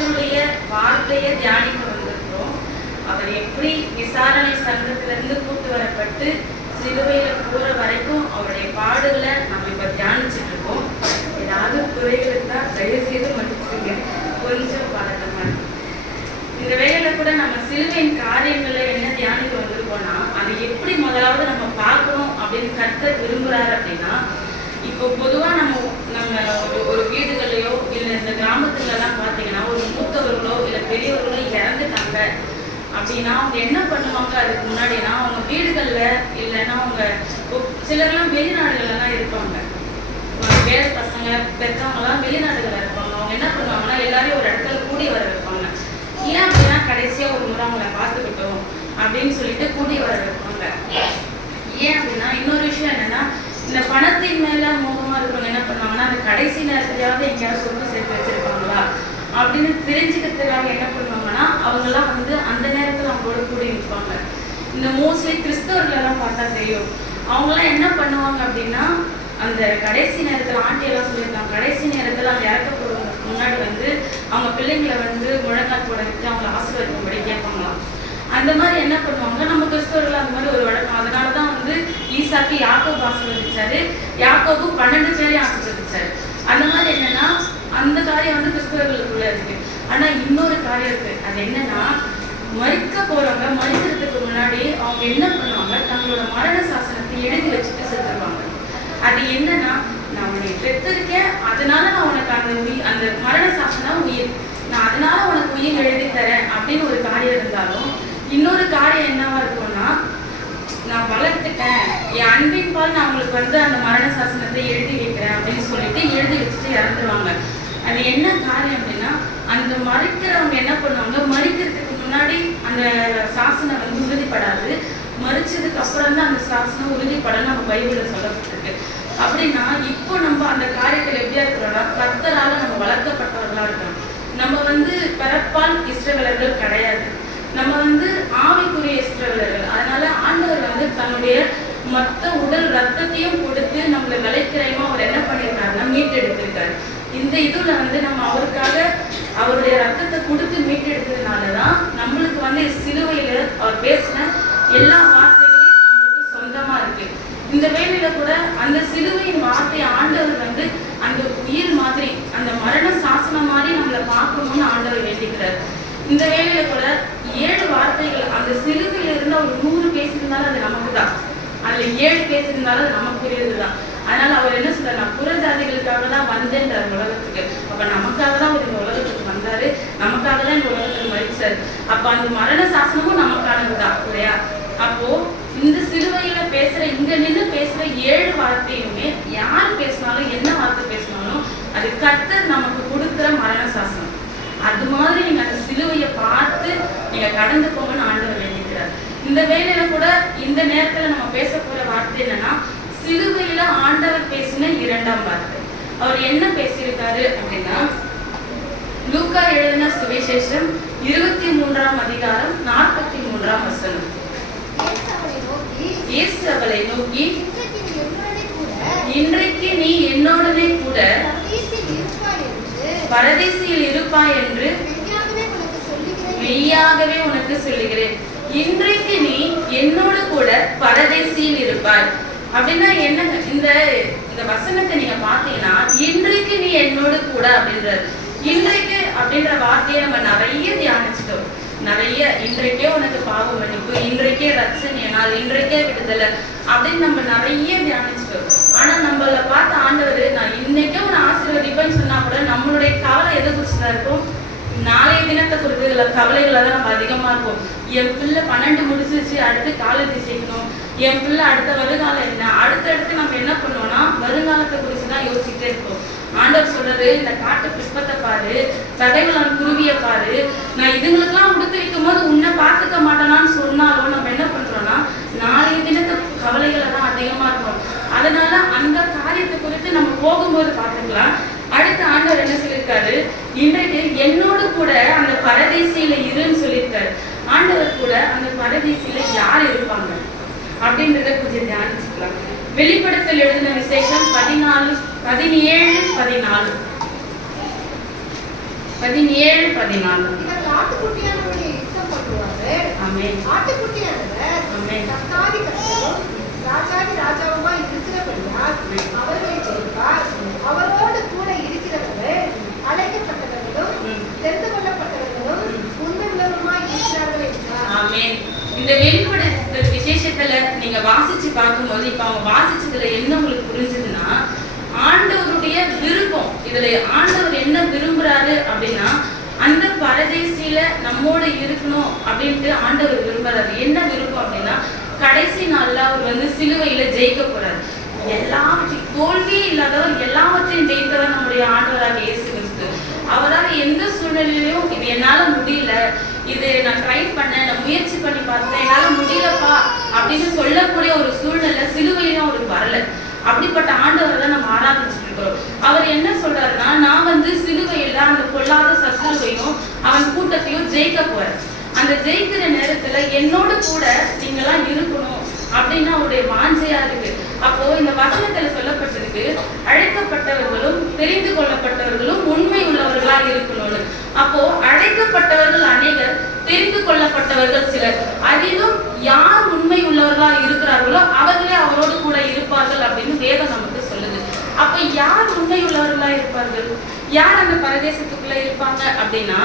கர்த்தருடைய வார்த்தையை தியானிக்க வந்திருக்கிறோம். அவர் எப்படி விசாரணை சங்கத்திலிருந்து கூட்டு வரப்பட்டு சிலுவையில போற வரைக்கும் அவருடைய பாடுகளை நம்ம இப்ப தியானிச்சுட்டு இருக்கோம். ஏதாவது குறைகள் இருந்தா தயவு செய்து மன்னிச்சுங்க, கொஞ்சம் பதட்டமா இருக்கு. இந்த வேலையில கூட நம்ம சிலுவையின் காரியங்களை என்ன தியானிக்க வந்திருக்கோம்னா, அதை எப்படி முதலாவது நம்ம பார்க்கணும் அப்படின்னு கர்த்தர் விரும்புறாரு அப்படின்னா, இப்போ பொதுவா நம்ம ஒரு வீடுகளையோ இல்லை இந்த கிராமத்துல எல்லாம் பார்த்தீங்கன்னா ஒரு மூத்தவர்களோ இல்லை பெரியவர்களோ இறந்துட்டாங்க அப்படின்னா அவங்க என்ன பண்ணுவாங்க, அதுக்கு முன்னாடினா அவங்க வீடுகள்ல இல்லைன்னா அவங்க சிலர்லாம் வெளிநாடுகள்லாம் இருப்பாங்க, வேற பசங்க பெற்றவங்கலாம் வெளிநாடுகள்ல இருப்பாங்க. அவங்க என்ன பண்ணுவாங்கன்னா எல்லாரையும் ஒரு இடத்துல கூடி வர வைப்பாங்க. ஏன் அப்படின்னா கடைசியா ஒரு முறை அவங்கள பார்த்துக்கிட்டோம் அப்படின்னு சொல்லிட்டு கூடி வர வைப்பாங்க. ஏன் அப்படின்னா இன்னொரு விஷயம் என்னன்னா, இந்த பணத்தின் மேல மோகமா இருக்கிறவங்க என்ன பண்ணுவாங்கன்னா அந்த கடைசி நேரத்திலேயாவது எங்கேயாவது சொத்து சேர்த்து வச்சிருப்பாங்களா அப்படின்னு தெரிஞ்சுக்கிறதுக்காக என்ன பண்ணுவாங்கன்னா அவங்கெல்லாம் அந்த நேரத்துல அவங்களோட கூடி நிற்பாங்க. இந்த மோஸ்ட்லி கிறிஸ்தவர்கள் எல்லாம் பார்த்தா தெரியும், அவங்கெல்லாம் என்ன பண்ணுவாங்க அப்படின்னா அந்த கடைசி நேரத்துல ஆண்டி எல்லாம் சொல்லியிருக்காங்க, கடைசி நேரத்துல அந்த இறக்கப்படுவதற்கு முன்னாடி அவங்க பிள்ளைங்களை முழங்கால் போட வச்சு அவங்களை ஆசீர்வதிக்கும்படி கேட்பாங்களாம். அந்த மாதிரி என்ன பண்ணுவாங்க, நம்ம கிறிஸ்தவர்கள் அந்த மாதிரி ஒரு வழக்கம். அதனாலதான் ஈசாக்கு யாக்கோபு ஆசீர்வதிச்சாரு, யாக்கோபு 12 பேரையும் ஆசீர்வதிச்சாரு. அந்த மாதிரி என்னன்னா அந்த காரியம் கிறிஸ்தவர்களுக்குள்ள இருக்கு. ஆனா இன்னொரு காரியம் இருக்கு, அது என்னன்னா மரிக்க போறவங்க மரிக்கிறதுக்கு முன்னாடி அவங்க என்ன பண்ணுவாங்க, தங்களோட மரண சாசனத்தை எழுதி வச்சுட்டு செத்துருவாங்க. அது என்னன்னா, நான் உன்னை பெற்றிருக்கேன், அதனால நான் உனக்கு அந்த மரண சாசனம் உயிர், நான் அதனால உனக்கு உயிர் எழுதி தரேன் அப்படின்னு ஒரு காரியம் இருந்தாலும், இன்னொரு காரியம் என்னவா இருக்கும்னா, நான் வளர்த்துட்டேன், என் அன்பின் பால் நான் உங்களுக்கு அந்த மரண சாசனத்தை எழுதி வைக்கிறேன் அப்படின்னு சொல்லிட்டு எழுதி வச்சுட்டு இறந்துருவாங்க. அது என்ன காரியம் அப்படின்னா, அந்த மறிக்கிறவங்க என்ன பண்ணுவாங்க, மறிக்கிறதுக்கு முன்னாடி அந்த சாசனம் உறுதிப்படாது, மறிச்சதுக்கு அப்புறம் தான் அந்த சாசனம் உறுதிப்படன்னு நம்ம பைபிள்ல சொல்லப்பட்டிருக்கு. அப்படின்னா இப்போ நம்ம அந்த காரியத்தில் எப்படியா இருக்கிறோம்னா, கர்த்தரால நம்ம வளர்க்கப்பட்டவர்களா இருக்கோம். நம்ம பிறப்பால் இஸ்ரவேலர்கள் கிடையாது, நம்ம ஆவிக்குரிய இஸ்ரவேலர்கள். அதனால ஆண்டவர் தன்னுடைய மொத்த உடல் ரத்தத்தையும் கொடுத்து நம்மளை விளைக்கிறயமா அவர் என்ன பண்ணியிருக்காருன்னா மீட்டெடுத்திருக்காரு. இந்த இதுல நம்ம அவருக்காக அவருடைய ரத்தத்தை கொடுத்து மீட்டெடுத்ததுனாலதான் நம்மளுக்கு சிலுவையில அவர் பேசின எல்லா வார்த்தைகளும் நம்மளுக்கு சொந்தமா இருக்கு. இந்த வேலையில கூட அந்த சிலுவையின் வார்த்தை ஆண்டவர் அந்த உயிர் மாதிரி அந்த மரண சாசனம் மாதிரி நம்மளை பார்க்கணும்னு ஆண்டவர் வேண்டிக்கிறார். இந்த வேலையில கூட 7 வார்த்தைகள் அந்த சிலுவையில இருந்த ஒரு 100 பேசியிருந்தாலும் அது நமக்கு தான், அதுல 7 பேசியிருந்தாலும் அது நமக்குரியதுதான். அதனால அவர் என்ன சொல்றாரு, நான் புறஜாதிகளுக்காக தான் வந்தேன்றார் உலகத்துக்கு. அப்ப நமக்காக தான் அவர் இந்த உலகத்துக்கு வந்தாரு, நமக்காக தான் இந்த உலகத்துக்கு மரிச்சாரு. அப்ப அந்த மரண சாசனமும் நமக்கானதுதான் இல்லையா? அப்போ இந்த சிலுவையில பேசுற இங்க நின்று பேசுற 7 வார்த்தையுமே யார் பேசினாலும் என்ன வார்த்தை பேசினாலும் அது கர்த்தர் நமக்கு கொடுக்குற மரண சாசனம். அது மாதிரி நீங்க அந்த சிலுவையை பார்த்து நீங்க கடந்து போங்கன்னு ஆண்டவர் வேண்டிக்கிறார். இந்த வேலையில கூட இந்த நேரத்துல நம்ம பேச போற வார்த்தை என்னன்னா, சிலுவையில ஆண்டவர் பேசின 2ஆம் வார்த்தை. அவர் என்ன பேசியிருக்காரு அப்படின்னா, லூக்கா எழுதின சுவிசேஷம் 23ஆம் அதிகாரம் 43ஆம் வசனம். இயேசு அவளை நோக்கி, இன்றைக்கு நீ என்னோடனே கூட பரதீசில் இருப்பாய் என்று மெய்யாகவே உனக்கு சொல்லுகிறேன். இன்றைக்கு நீ என்னோடு கூட பரதேசியில் இருப்பாய் அப்படின்னா என்னங்க, இந்த வசனத்தை நீங்க பாத்தீங்கன்னா இன்றைக்கு நீ என்னோடு கூட அப்படின்றது. இன்றைக்கு அப்படின்ற வார்த்தையை நம்ம நிறைய தியானிச்சிட்டோம். நிறைய இன்றைக்கே உனக்கு பாவ மன்னிப்பு, இன்றைக்கே ரட்சணை நாள், இன்றைக்கே விடுதலை அப்படின்னு நம்ம நிறைய தியானிச்சிட்டோம். ஆனா நம்மள பார்த்த ஆண்டவர் நான் இன்னைக்கே உன்னை ஆசீர்வதிப்பேன்னு சொன்னா கூட நம்மளுடைய கவலை எதை குறிச்சுதான் இருக்கும், நாளைய தினத்தை குறித்து இதுல கவலைகளை தான் நம்ம அதிகமா இருக்கும். என் பிள்ளை 12 முடிச்சிருச்சு, அடுத்து காலேஜ் சேர்க்கணும், என் பிள்ளை அடுத்த வருங்காலம் என்ன, அடுத்தடுத்து நம்ம என்ன பண்ணுவோம்னா வருங்காலத்தை குறிச்சுதான் யோசிச்சுட்டே இருப்போம். ஆண்டவர் சொல்றது, இந்த காட்டு புஷ்பத்தை பாரு, தடைகளான குருவியை பாரு, நான் இதுங்களுக்கெல்லாம் உடுத்து வைக்கும் போது உன்னை பார்த்துக்க மாட்டேனான்னு சொன்னாலும் நம்ம என்ன பண்றோம்னா நாளைய தினத்து கவலைகளை தான் அதிகமா இருக்கும். அதனால அந்த காரியத்தை குறித்து நம்ம போகும்போது பார்த்துக்கலாம். அடுத்த ஆண்டவர் என்ன சொல்லியிருக்காரு, இன்றைக்கு என்னோடு கூட அந்த பரதேசியில இருன்னு சொல்லியிருக்காரு. ஆண்டவர் கூட அந்த பரதேசியில யார் இருப்பாங்க அப்படின்றத கொஞ்சம் தியானிச்சுக்கலாம். வெளிப்படுத்தல் எழுதின விசேஷம் 17:14. 17, 14. இவர் ஆட்டுக்குட்டியானவருடைய யுத்தம் பண்ணுவாரு. ஆமென். ஆட்டுக்குட்டியானவர் ஆமென். கர்த்தாதி கர்த்தரும் ராஜாதி ராஜாவுமாய் இருக்கிறபடியால் அவர்களை ஜெயிப்பார். அவரோடு கூட இருக்கிறவர்கள் அழைக்கப்பட்டவர்களும் தெரிந்து கொள்ளப்பட்டவர்களும் உண்மையுள்ளவருமாய் இருக்கிறார்கள் என்றார். ஆமென். இந்த வெளிப்படுத்தல் விசேஷத்துல நீங்க வாசிச்சு பார்க்கும்போது இப்ப அவங்க வாசிச்சதுல என்ன உங்களுக்கு புரிஞ்சதுன்னா, ஆண்டவருடைய விருப்பம், இதுல ஆண்டவர் என்ன விரும்புறாரு அப்படின்னா, அந்த பரதேசியில நம்மோட இருக்கணும் அப்படின்ட்டு ஆண்டவர் விரும்புறாரு. என்ன விருப்பம் அப்படின்னா, கடைசி நாள்ல அவர் சிலுவையில ஜெயிக்க போறாரு. எல்லாவற்றையும் தோல்வியே இல்லாதவர், எல்லாவற்றையும் ஜெயித்தவர் நம்முடைய ஆண்டவராக இயேசு கிறிஸ்து. அவரால் எந்த சூழ்நிலையிலும் இது என்னால முடியல, இது நான் ட்ரை பண்ணேன், நான் முயற்சி பண்ணி பார்த்தேன், என்னால முடியலப்பா அப்படின்னு சொல்லக்கூடிய ஒரு சூழ்நிலை சிலுவையிலும் அவருக்கு வரல. அப்படிப்பட்ட ஆண்டவரை தான் நம்ம ஆராதிச்சுட்டு இருக்கிறோம். அவர் என்ன சொல்றாருன்னா, நான் சிலுவையில அந்த கொல்லாத சத்துருவையும் அவன் கூட்டத்தையும் ஜெயிக்க போறேன். அந்த ஜெயிக்கிற நேரத்துல என்னோட கூட நீங்களாம் இருக்கணும் அப்படின்னு அவருடைய வாஞ்சையா இருக்கு. அப்போ இந்த வசனத்துல சொல்லப்பட்டிருக்கு, அழைக்கப்பட்டவர்களும் தெரிந்து கொள்ளப்பட்டவர்களும் உண்மை உள்ளவர்களா இருக்கணும்னு. அப்போ அழைக்கப்பட்டவர்கள் அநேகர், தெரிந்து கொள்ளப்பட்டவர்கள் சிலர். அதிலும் யார் உண்மை உள்ளவர்களா இருக்கிறார்களோ அவர்களே அவரோடு கூட இருப்பார்கள் அப்படின்னு வேதம் நமக்கு சொல்லுது. அப்ப யார் உண்மை உள்ளவர்களா இருப்பார்கள், யார் அந்த பரதேசத்துக்குள்ள இருப்பாங்க அப்படின்னா,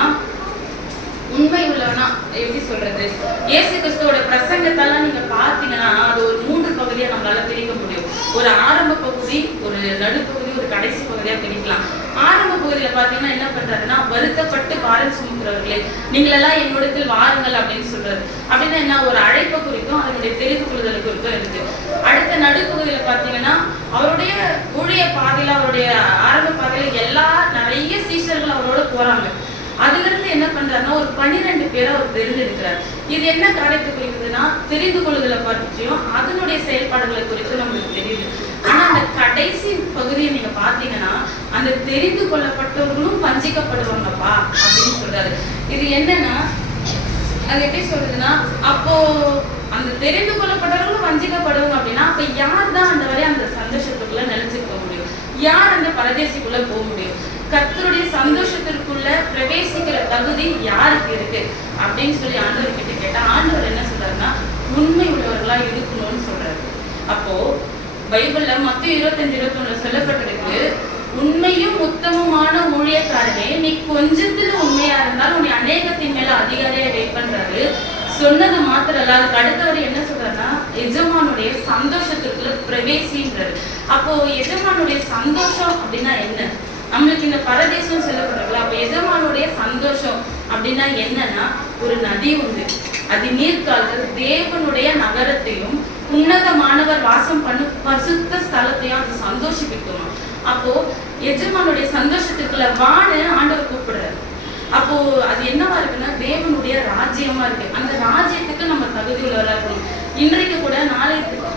உண்மை உள்ளவனா எப்படி சொல்றது, இயேசு கிறிஸ்துவோட பிரசங்கத்தெல்லாம் நீங்க பார்த்தீங்கன்னா அது ஒரு 3 பகுதியா நம்மளால பிரிக்க முடியும். ஒரு ஆரம்ப பகுதி, ஒரு நடுப்பகுதி, ஒரு கடைசி பகுதியா பிரிக்கலாம். ஆரம்ப பகுதியில பாத்தீங்கன்னா என்ன பண்றாருன்னா, வருத்தப்பட்டு பாரம் சுமக்கிறவர்களே நீங்களெல்லாம் என்னிடத்தில் வாருங்கள் அப்படின்னு சொல்றாரு. அப்படின்னா என்ன, ஒரு அழைப்பை குறித்தும் அதனுடைய தெரிந்து கொள்ளுதல் குறித்தும் இருக்கு. அடுத்த நடுப்பகுதியில பாத்தீங்கன்னா அவருடைய ஊழிய பாதையில, அவருடைய ஆரம்ப பாதையில நிறைய சீஷர்கள் அவரோட போறாங்க. அதுல இருந்து என்ன பண்றாருன்னா, ஒரு 12 பேரை அவர் தெரிஞ்செடுக்கிறார். இது என்ன காரியத்தை குறிக்குதுன்னா, தெரிந்து கொள்ளுதலை பற்றியும் அதனுடைய செயல்பாடுகளை குறித்தும் நம்மளுக்கு தெரியுது. ஆனா அந்த கடைசி பகுதியை நீங்க பாத்தீங்கன்னா, அந்த தெரிந்து கொள்ளப்பட்டவர்களும் வஞ்சிக்கப்படுவாங்கப்பா அப்படின்னு சொல்றாரு. இது என்னன்னா, அது எப்படி சொல்றதுன்னா, அப்போ அந்த தெரிந்து கொள்ளப்பட்டவர்களும் வஞ்சிக்கப்படுவாங்க அப்படின்னா, அப்ப யார் தான் அந்த வரை அந்த சந்தோஷத்துக்குள்ள நினைச்சுக்க முடியும், யார் அந்த பரதேசிக்குள்ள போக முடியும், கர்த்தருடைய சந்தோஷத்திற்குள்ள பிரவேசிக்கிற தகுதி யாருக்கு இருக்கு அப்படின்னு சொல்லி ஆண்டவர் கிட்ட கேட்டா, ஆண்டவர் என்ன சொல்றாருன்னா, உண்மை உள்ளவர்களா இருக்கணும்னு சொல்றாரு. அப்போ பைபிள்ல மத்தேயு 25:21 சொல்லப்பட்டிருக்கு, உண்மையும் உத்தமமான ஊழியக்காரனே, நீ கொஞ்சத்துல உண்மையா இருந்தாலும் உன்னை அநேகத்தின் மேல அதிகாரியா வெயிட் பண்றாரு. சொன்னது மாத்திரம் இல்ல, அதுக்கு அடுத்தவர் என்ன சொல்றாருன்னா, எஜமானுடைய சந்தோஷத்துக்குள்ள பிரவேசின்றாரு. அப்போ எஜமானுடைய சந்தோஷம் அப்படின்னா என்ன, நம்மளுக்கு இந்த பரதேசம் சொல்லப்படுறோம்ல, அப்ப எஜமானுடைய சந்தோஷம் அப்படின்னா என்னன்னா, ஒரு நதி உண்டு, அது நீர்கால்கள் தேவனுடைய நகரத்தையும் உன்னதமானவர் வாசம் பண்ணும் பரிசுத்த ஸ்தலத்தையும் அது சந்தோஷிப்பிக்கணும். அப்போ எஜமானுடைய சந்தோஷத்துக்குள்ள வான்னு ஆண்டவர் கூப்பிடுறாரு. அப்போ அது என்னவா இருக்குன்னா, தேவனுடைய ராஜ்யமா இருக்கு. அந்த ராஜ்யத்துக்கு நம்ம தகுதி உள்ளவரா இருக்கணும். இன்றைக்கு கூட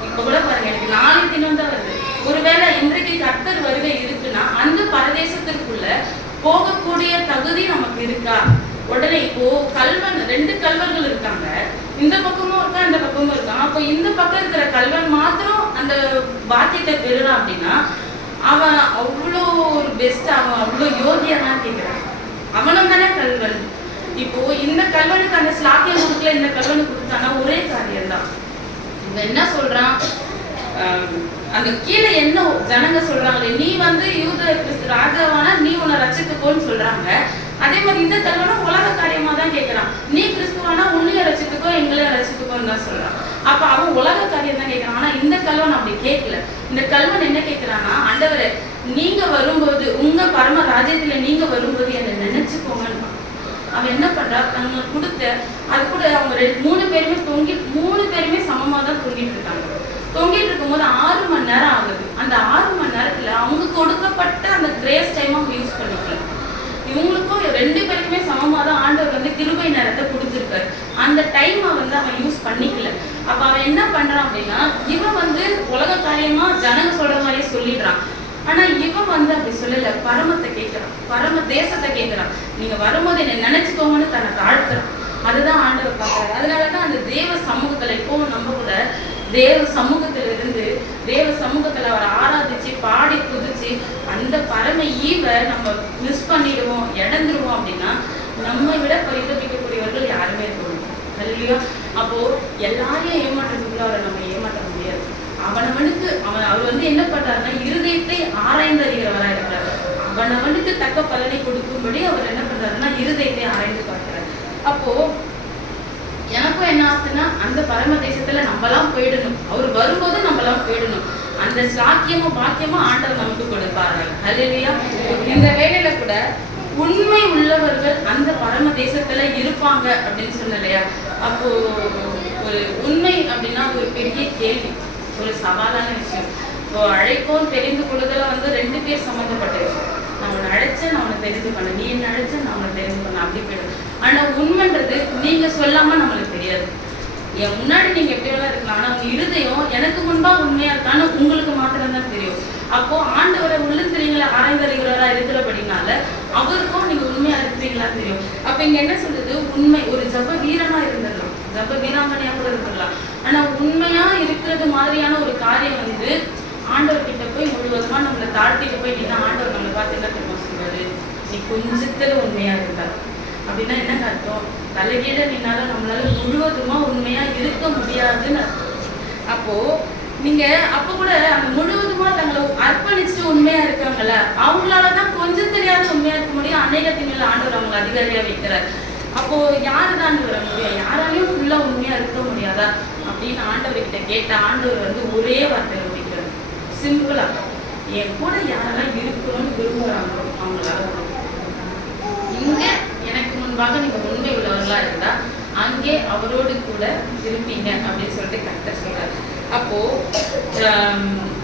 இப்ப கூட பாருங்க, எனக்கு 4 தினம் தான் வருது. ஒருவேளை இன்றைக்கு கர்த்தர் வருகை இருக்குன்னா, அந்த பரதேசத்திற்குள்ள போகக்கூடிய தகுதி நமக்கு இருக்கா? உடனே இப்போ 2 கல்வர்கள் இருக்காங்க, இந்த பக்கமும் இருக்கா, இந்த பக்கமும் இருக்கான். அப்போ இந்த பக்கம் இருக்கிற கல்வன் மாத்திரம் அந்த பாக்கியத்தை பெறுறான் அப்படின்னா, அவன் அவ்வளோ ஒரு பெஸ்ட், அவன் அவ்வளோ யோகியானான்னு கேட்கிறான். அவனும் தானே கல்வன். இப்போ இந்த கல்வனுக்கு அந்த ஸ்லாக்கியம் கொடுக்கல, இந்த கல்வனுக்கு கொடுத்தானா ஒரே காரியம் தான். இவன் என்ன சொல்றான், அந்த கீழே என்ன ஜனங்க சொல்றாங்களே, நீ யூத கிறிஸ்து ராஜாவானா நீ உன்னை ரட்சித்துக்கோன்னு சொல்றாங்க. அதே மாதிரி இந்த கல்வனும் உலக காரியமா தான் கேட்கிறான், நீ கிறிஸ்துவானா உன்னைய ரட்சித்துக்கோ எங்களையும் ரட்சித்துக்கோன்னு தான் சொல்றான். அப்ப அவன் உலக காரியம் தான் கேட்கிறான். ஆனா இந்த கல்வன் அப்படி கேட்கல. இந்த கல்வன் என்ன கேட்கிறான்னா, ஆண்டவரே நீங்க வரும்போது, உங்க பரம ராஜ்யத்துல நீங்க வரும்போது என்னை நினைச்சுக்கோங்கன்னு. அவன் என்ன பண்றா, தங்களுக்கு கொடுத்த அது கூட அவங்க 3 பேருமே சமமா தான் தொங்கிட்டு இருக்காங்க. தொங்கிட்டு இருக்கும்போது 6 மணி நேரம் ஆகுது. அந்த 6 மணி நேரத்துல அவங்க கொடுக்கப்பட்ட அந்த கிரேஸ் டைம் அவங்க யூஸ் பண்ணிக்கலாம். இவங்களுக்கும் 2 பேருக்குமே சமமா தான் ஆண்டவர் கிருபை நேரத்தை கொடுத்துருக்காரு. அந்த டைமை அவன் யூஸ் பண்ணிக்கல. அப்ப அவன் என்ன பண்றான் அப்படின்னா, இவன் உலக காரியமா ஜனங்க சொல்ற மாதிரியே சொல்லிடுறான். ஆனா இவன் அப்படி சொல்லல, பரமத்தை கேட்கிறான், பரம தேசத்தை கேட்கிறான். நீங்க வரும்போது என்னை நினைச்சுக்கோங்கன்னு தன்னை தாழ்த்துறான். அதுதான் ஆண்டவர் பார்க்கறாரு. அதனாலதான் அந்த தேவ சமூகத்துல இப்போ நம்ம கூட தேவ சமூகத்துல இருந்து தேவ சமூகத்துல அவரை ஆராதிச்சு பாடி குதிச்சு அந்த பரம ஈவை நம்ம மிஸ் பண்ணிடுவோம், இழந்துருவோம் அப்படின்னு நம்மை விட பரிதபிக்கக்கூடியவர்கள் யாருமே இருக்க முடியும். இல்லையா? அப்போ எல்லாரையும் ஏமாற்றத்துக்குள்ள அவரை நம்ம ஏமாற்ற முடியாது. அவனவனுக்கு அவர் வந்து என்ன பண்றாருன்னா இருதயத்தை ஆராய்ந்து அறிகிறவரா இருக்கிறார். அவனவனுக்கு தக்க பலனை கொடுக்கும்படி அவர் என்ன பண்றாருன்னா இருதயத்தை ஆராய்ந்து பார்க்கிறார். அப்போ எனக்கும் என்ன ஆசைன்னா அந்த பரம தேசத்துல நம்மளாம் போயிடணும். அவர் வரும்போது நம்மளாம் போயிடணும். அந்த சாக்கியமும் பாக்கியமும் ஆண்டவர் நமக்கு கொடுப்பாரு. ஹல்லேலூயா. இந்த வேலையில கூட உண்மை உள்ளவர்கள் அந்த பரம தேசத்துல இருப்பாங்க அப்படின்னு சொன்னலையா. அப்போ ஒரு உண்மை அப்படின்னா ஒரு பெரிய கேள்வி, ஒரு சவாலான விஷயம். இப்போ அழைப்போம் தெரிந்து கொள்ளுதல வந்து 2 பேர் சம்மந்தப்பட்ட விஷயம். நான் உன்னை அழைச்சேன், நான் உன்னை தெரிந்து பண்ண, நீ என்ன அழைச்சேன், நான் உன்னை தெரிந்து பண்ண, அப்படி போயிடும். ஆனா உண்மைன்றது நீங்க சொல்லாம நம்மளுக்கு தெரியாது. என் முன்னாடி நீங்க எப்படி வேணா இருக்கலாம், ஆனா உங்க இருதயம் எனக்கு முன்பா உண்மையா இருக்கான்னு உங்களுக்கு மாத்திரம் தான் தெரியும். அப்போ ஆண்டவரை உள்ளத்திரீங்களா ஆராய்ந்தறிகிறவரா இருக்கிறபடினால அவருக்கும் நீங்க உண்மையா இருக்கிறீங்களா தெரியும். அப்ப இங்க என்ன சொல்றது, உண்மை. ஒரு ஜப வீரனா இருந்துடலாம், ஜப வீராங்கனையா கூட இருந்துடலாம். ஆனா உண்மையா இருக்கிறது மாதிரியான ஒரு காரியம் வந்து ஆண்டவர்கிட்ட போய் முழுவதுமா நம்மளை தாழ்த்திட்டு போய் நின்னா ஆண்டவர் நம்மளை பார்த்து என்ன தெரியுமா சொல்றாரு, நீ கொஞ்சத்துல உண்மையா இருக்காரு. அப்படின்னா என்ன அர்த்தம், தலைகீழ நின்னால நம்மளால முழுவதுமா உண்மையா இருக்க முடியாதுன்னு அர்த்தம். அப்போ நீங்க அப்ப கூட அந்த முழுவதுமா தங்களை அர்ப்பணிச்சுட்டு உண்மையா இருக்காங்கல்ல, அவங்களாலதான் கொஞ்சம் தெரியாத உண்மையா இருக்க முடியும். அநேகத்தின் மேல ஆண்டவர் அவங்களை அதிகாரியா வைக்கிறார். அப்போ யாருதான் வர முடியும், யாராலையும் ஃபுல்லா உண்மையா இருக்க முடியாதா அப்படின்னு ஆண்டவர்கிட்ட கேட்ட ஆண்டவர் வந்து ஒரே வார்த்தையில முடிக்கிறார், சிம்பிளா. என் கூட யாரெல்லாம் இருக்கணும்னு விரும்புறாங்களோ அவங்களால. இங்க எனக்கு முன்பாக நீங்க உண்மை உள்ளவர்களா இருந்தா அங்கே அவரோடு கூட இருப்பீங்க அப்படின்னு சொல்லிட்டு கர்த்தர் சொல்றாரு. அப்போ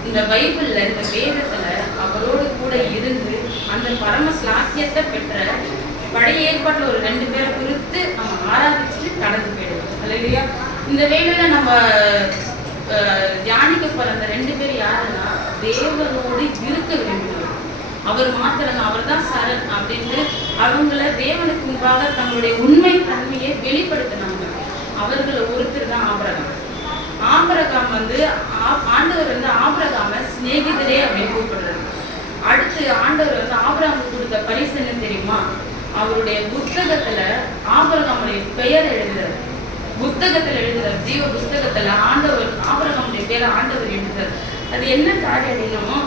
இந்த பைபிள்ல இந்த வேதத்துல அவரோடு கூட இருந்து அந்த பரம ஸ்லாக்கியத்தை பெற்ற பழைய ஏற்பாட்டுல ஒரு 2 பேரை குறித்து நம்ம ஆராதிச்சுட்டு கடந்து போயிடுவோம். இல்லையா? இந்த வேலையில நம்ம தியானிக்க போற அந்த 2 பேர் யாருன்னா தேவனோடு இருக்க விரும்பினவர். அவர் மாத்திரம், அவர் தான் சரண் அப்படின்ட்டு அவங்கள தேவனுக்கு முன்பாக தங்களுடைய உண்மை தன்மையை வெளிப்படுத்தினாங்க. அவர்கள் ஒருத்தர் தான் ஆபிரகாம். ஆபிரகாம் வந்து ஆண்டவர் வந்து ஆபிரகாம சிநேகிதரே அப்படின்னு கூப்பிடுறாரு. அடுத்து ஆண்டவர் வந்து ஆபிரகாமுக்கு கொடுத்த பரிசு என்ன தெரியுமா, அவருடைய புத்தகத்துல ஆபிரகாமுடைய பெயர் எழுதுறாரு. புத்தகத்துல எழுதுறாரு, ஜீவ புத்தகத்துல ஆண்டவர் ஆபிரகாமுடைய பேரை ஆண்டவர் எழுதுறாரு. அது என்ன காரியம் அப்படின்னா,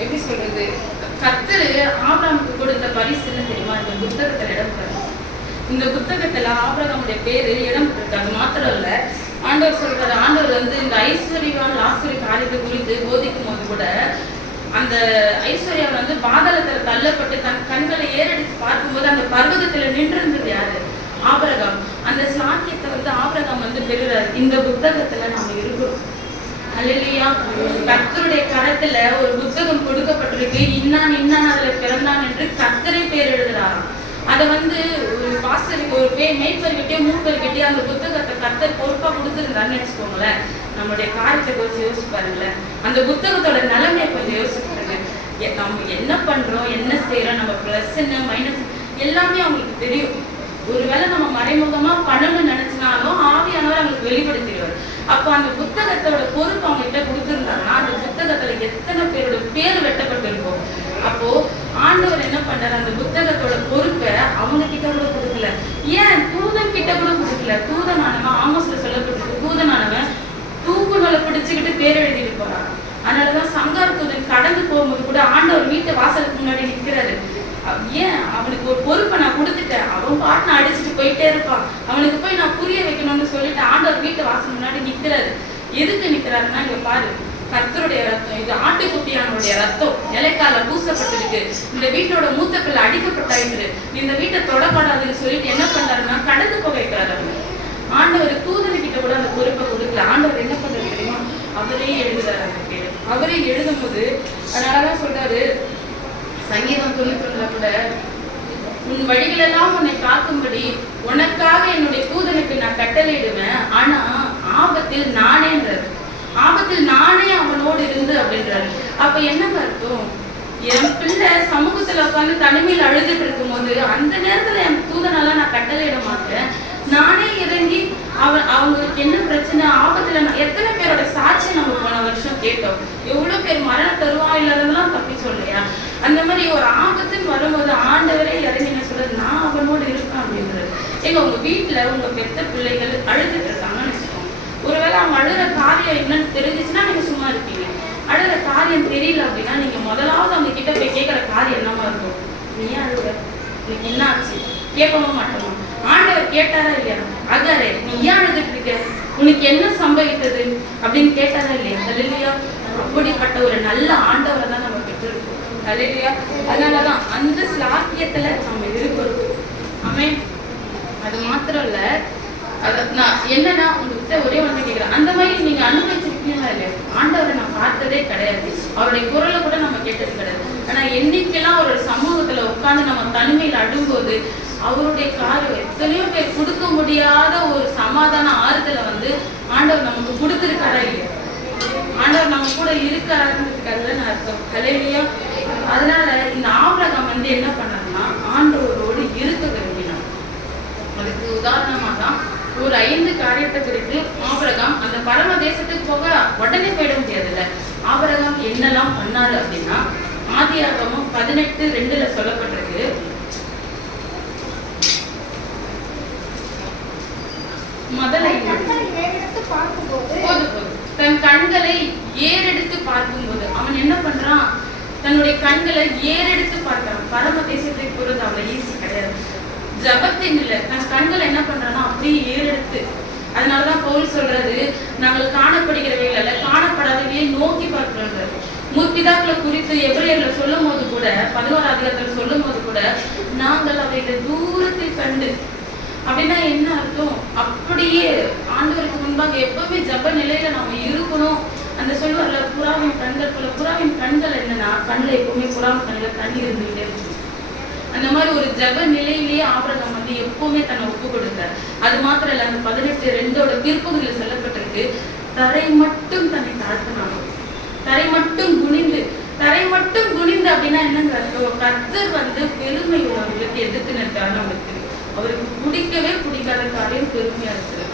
எப்படி சொல்றது, கர்த்தர் ஆபிரகாமுக்கு கொடுத்த பரிசு என்ன தெரியுமா, இந்த புத்தகத்துல இடம் பெறும். இந்த புத்தகத்துல ஆபிரகாமுடைய பேரு இடம் பெற்று. அது மாத்திரம் இல்ல, ஆண்டவர் சொல்றாரு, ஆண்டவர் வந்து இந்த ஐஸ்வர்யவான் லாசரு காரியத்தை குறித்து போதிக்கும் போது கூட அந்த ஐஸ்வர்யாவை வந்து பாதாளத்துல தள்ளப்பட்டு தன் கண்களை ஏறெடுத்து பார்க்கும்போது அந்த பர்வதத்துல நின்று இருந்தது யாரு, ஆபிரகாம். அந்த ஸ்லாக்கியத்தை வந்து ஆபிரகாம் வந்து பெறுறாரு. இந்த புத்தகத்துல நாம இருக்கிறோம். அல்லேலூயா. கர்த்தருடைய கரத்துல ஒரு புத்தகம் கொடுக்கப்பட்டிருக்கு. இன்னான் இன்னான் அதுல பிறந்தான் என்று கர்த்தரை பேர் எழுதுறாராம். அதை வந்து ஒரு பாஸ்டருக்கு, ஒரு மேய்ப்பர்கிட்டே மூப்பர்கிட்டே அந்த புத்தகத்தை கர்த்தர் பொறுப்பா கொடுத்துருந்தான்னு வச்சுக்கோங்களேன், நம்மளுடைய காரியத்தை கொஞ்சம் யோசிச்சு பாருங்களேன். அந்த புத்தகத்தோட நிலைமையை கொஞ்சம் யோசிச்சு பாருங்க. நம்ம என்ன பண்றோம், என்ன செய்யறோம், நம்ம பிளஸ் என்ன மைனஸ் எல்லாமே அவங்களுக்கு தெரியும். ஒருவேளை நம்ம மறைமுகமா பண்ணணும்னு நினைச்சினாலும் ஆவியானவர் அவங்களுக்கு வெளிப்படுத்திடுவார். அப்போ அந்த புத்தகத்தோட பொறுப்பு அவங்க கிட்ட கொடுத்துருந்தாங்கன்னா அந்த புத்தகத்துல எத்தனை பேரோட பேர் வெட்டப்பட்டிருக்கும். அப்போ ஆண்டவர் என்ன பண்றாரு, அந்த புத்தகத்தோட பொறுப்பை அவங்க கிட்ட கூட கொடுக்கல. ஏன் தூதன் கிட்ட கூட கொடுக்கல. தூதனானவன், ஆமோஸ்ல சொல்லப்பட்டிருக்கு, தூதனானவன் தூக்குநூலை பிடிச்சுக்கிட்டு பேர் எழுதிட்டு போறான். அதனாலதான் சங்கார தூதன் கடந்து போகும்போது கூட ஆண்டவர் வீட்டு வாசலுக்கு முன்னாடி நிற்கிறாரு. ஏன், அவனுக்கு ஒரு பொறுப்பை நான் கொடுத்துட்டேன், அவன் பாட்டு நான் அடிச்சுட்டு போயிட்டே இருப்பான், அவனுக்கு போய் நான் புரிய வைக்கணும்னு சொல்லிட்டு ஆண்டவர் வீட்டு வாசல் முன்னாடி நிற்கிறாரு. எதுக்கு நிற்கிறாருன்னா, இங்க பாரு, கர்த்தருடைய ரத்தம், இது ஆட்டுக்குட்டியானுடைய ரத்தம் நிலைக்கால பூசப்பட்டிருக்கு, இந்த வீட்டோட மூத்த பிள்ளை அடிக்கப்பட்டாயிரு, இந்த வீட்டை தொடப்படாதுன்னு சொல்லிட்டு என்ன பண்றாருன்னா கடந்து போக வைக்கிறாரு. ஆண்டவர் தூதனுக்கிட்ட கூட அந்த பொறுப்பை கொடுக்கல. ஆண்டவர் என்ன பண்றது தெரியுமா, அவரே எழுதுறாரு. அந்த பேரு அவரே எழுதும் போது அதனாலதான் சொல்றாரு சங்கீதம் 91 கூட, உன் வழிகளெல்லாம் உன்னை காக்கும்படி உனக்காக என்னுடைய தூதனுக்கு நான் கட்டளையிடுவேன், ஆனா ஆபத்தில் நானேன்றாரு. ஆபத்தில் நானே அவனோடு இருந்து அப்படின்றாரு. அப்ப என்ன அர்த்தம், என் பிள்ளை சமூகத்துல உட்காந்து தனிமையில் அழுதுட்டு இருக்கும் போது அந்த நேரத்துல என் தூதனால நான் கட்டளையிட மாட்டேன், நானே இறங்கி அவங்களுக்கு என்ன பிரச்சனை ஆபத்துல. எத்தனை பேரோட சாட்சி நம்ம போன வருஷம் கேட்டோம், எவ்வளவு பேர் மரண தருவாயில்லாதெல்லாம் தப்பி சொல்லையா. அந்த மாதிரி ஒரு ஆபத்துன்னு வரும்போது ஆண்டவரே இறங்கி என்ன சொல்றது, நான் வீட்டுல உங்க பெத்த பிள்ளைகள் அழுதுட்டு இருக்காங்கன்னு வச்சுக்கோங்க. ஒருவேளை அவங்க அழுகிற காரியம் என்னன்னு தெரிஞ்சிச்சுன்னா நீங்க சும்மா இருப்பீங்க. அழுகிற காரியம் தெரியல அப்படின்னா நீங்க முதலாவது அவங்க கிட்ட போய் கேட்கிற காரியம் என்னமா இருக்கும்? நீ ஏன் அழுகுற? உனக்கு என்ன ஆச்சு? கேட்கவும் மாட்டோமா? ஆண்டவர் கேட்டாரா இல்லையா? அகரே நீ ஏன் அழுதுட்டு இருக்க? உனக்கு என்ன சம்பவித்தது அப்படின்னு கேட்டாரா இல்லையா? அல்லேலூயா. அப்படிப்பட்ட ஒரு நல்ல ஆண்டவரை தான் நம்ம பெற்றிருக்கோம். அல்லேலூயா. அதனாலதான் அந்த ஸ்லாக்கியத்துல நம்ம இருக்கிறோம். ஆமென். அது மாத்திரம் இல்ல, நான் என்னன்னா உங்ககிட்ட ஒரே ஒன்று கேட்கிறேன், அந்த மாதிரி நீங்க அனுபவிச்சிருக்கீங்களா இல்லையா? ஆண்டவரை நான் பார்த்ததே கிடையாது, அவருடைய குரலை கூட நம்ம கேட்டது கிடையாது. ஆனா என்னைக்கெல்லாம் ஒரு சமூகத்துல உட்கார்ந்து நம்ம தனிமையில் அழும்போது அவருடைய காரியம் எத்தனையோ பேர் கொடுக்க முடியாத ஒரு சமாதான ஆறுதலை ஆண்டவர் நமக்கு கொடுத்திருக்காரா இல்லையா? ஆண்டவர் நம்ம கூட இருக்காருன்றதுக்காக நான் அர்த்தம். அல்லேலூயா. அதனால இந்த ஆபிரகாம் என்ன பண்ணாருன்னா ஆண்டவரோடு இருக்க விரும்பினார். அதுக்கு உதாரணமா தான் ஒரு 5 காரியத்தை குறித்து ஆபிரகாம் அந்த பரம தேசத்துக்கு போக உடனே போயிட முடியாதுல்ல. ஆபிரகாம் என்னெல்லாம் பண்ணாரு அப்படின்னா ஆதியாகமம் 18:2 சொல்லப்பட்டிருக்கு. முதல்ல தன் கண்களை ஏறெடுத்து பார்க்கும்போது அவன் என்ன பண்றான்? தன்னுடைய கண்களை ஏறெடுத்து பார்க்கிறான். பரம தேசத்துக்கு போறது அவ்வளவு ஈஸி கிடையாது. ஜபத்தின் இல்ல, தன் கண்கள் என்ன பண்றான்னா அப்படியே ஏறெடுத்து. அதனாலதான் பவுல் சொல்றது, நாங்கள் காணப்படுகிறவைகள் அல்ல காணப்படாதவையை நோக்கி பார்க்கிறோம். முற்பிதாக்களை குறித்து எபிரேயர்ல சொல்லும் போது கூட 11ஆம் அதிகாரத்துல சொல்லும் போது கூட நாங்கள் அவைகளை தூரத்தில் கண்டு அப்படின்னா என்ன அர்த்தம்? அப்படியே ஆண்டவருக்கு முன்பாக எப்பவுமே ஜப நிலையில நாம இருக்கணும். அந்த சொல்லுவார்ல புறாவின் கண்கள் போல. புறாவின் கண்கள் என்னன்னா கண்ணுல எப்பவுமே புறாவின் கண்ணுல தண்ணி இருந்துகிட்டே இருக்கு. அந்த மாதிரி ஒரு ஜப நிலையிலேயே ஆபிரகாம் எப்பவுமே தன்னை ஒப்பு கொடுத்தார். அது மாத்திரம் இல்ல, அந்த 18:2 பிற்பகுதியில் சொல்லப்பட்டிருக்கு, தரை மட்டும் தன்னை தாழ்த்தினாங்க. தரை மட்டும் குனிந்து அப்படின்னா என்னங்க அர்த்தம்? கர்த்தர் பெருமை உள்ளவங்களுக்கு எதிர்த்து நிற்கிறான்னு அவங்களுக்கு தெரியும். அவருக்கு பிடிக்கவே பிடிக்காத காரியம் பெருமையா இருக்கு.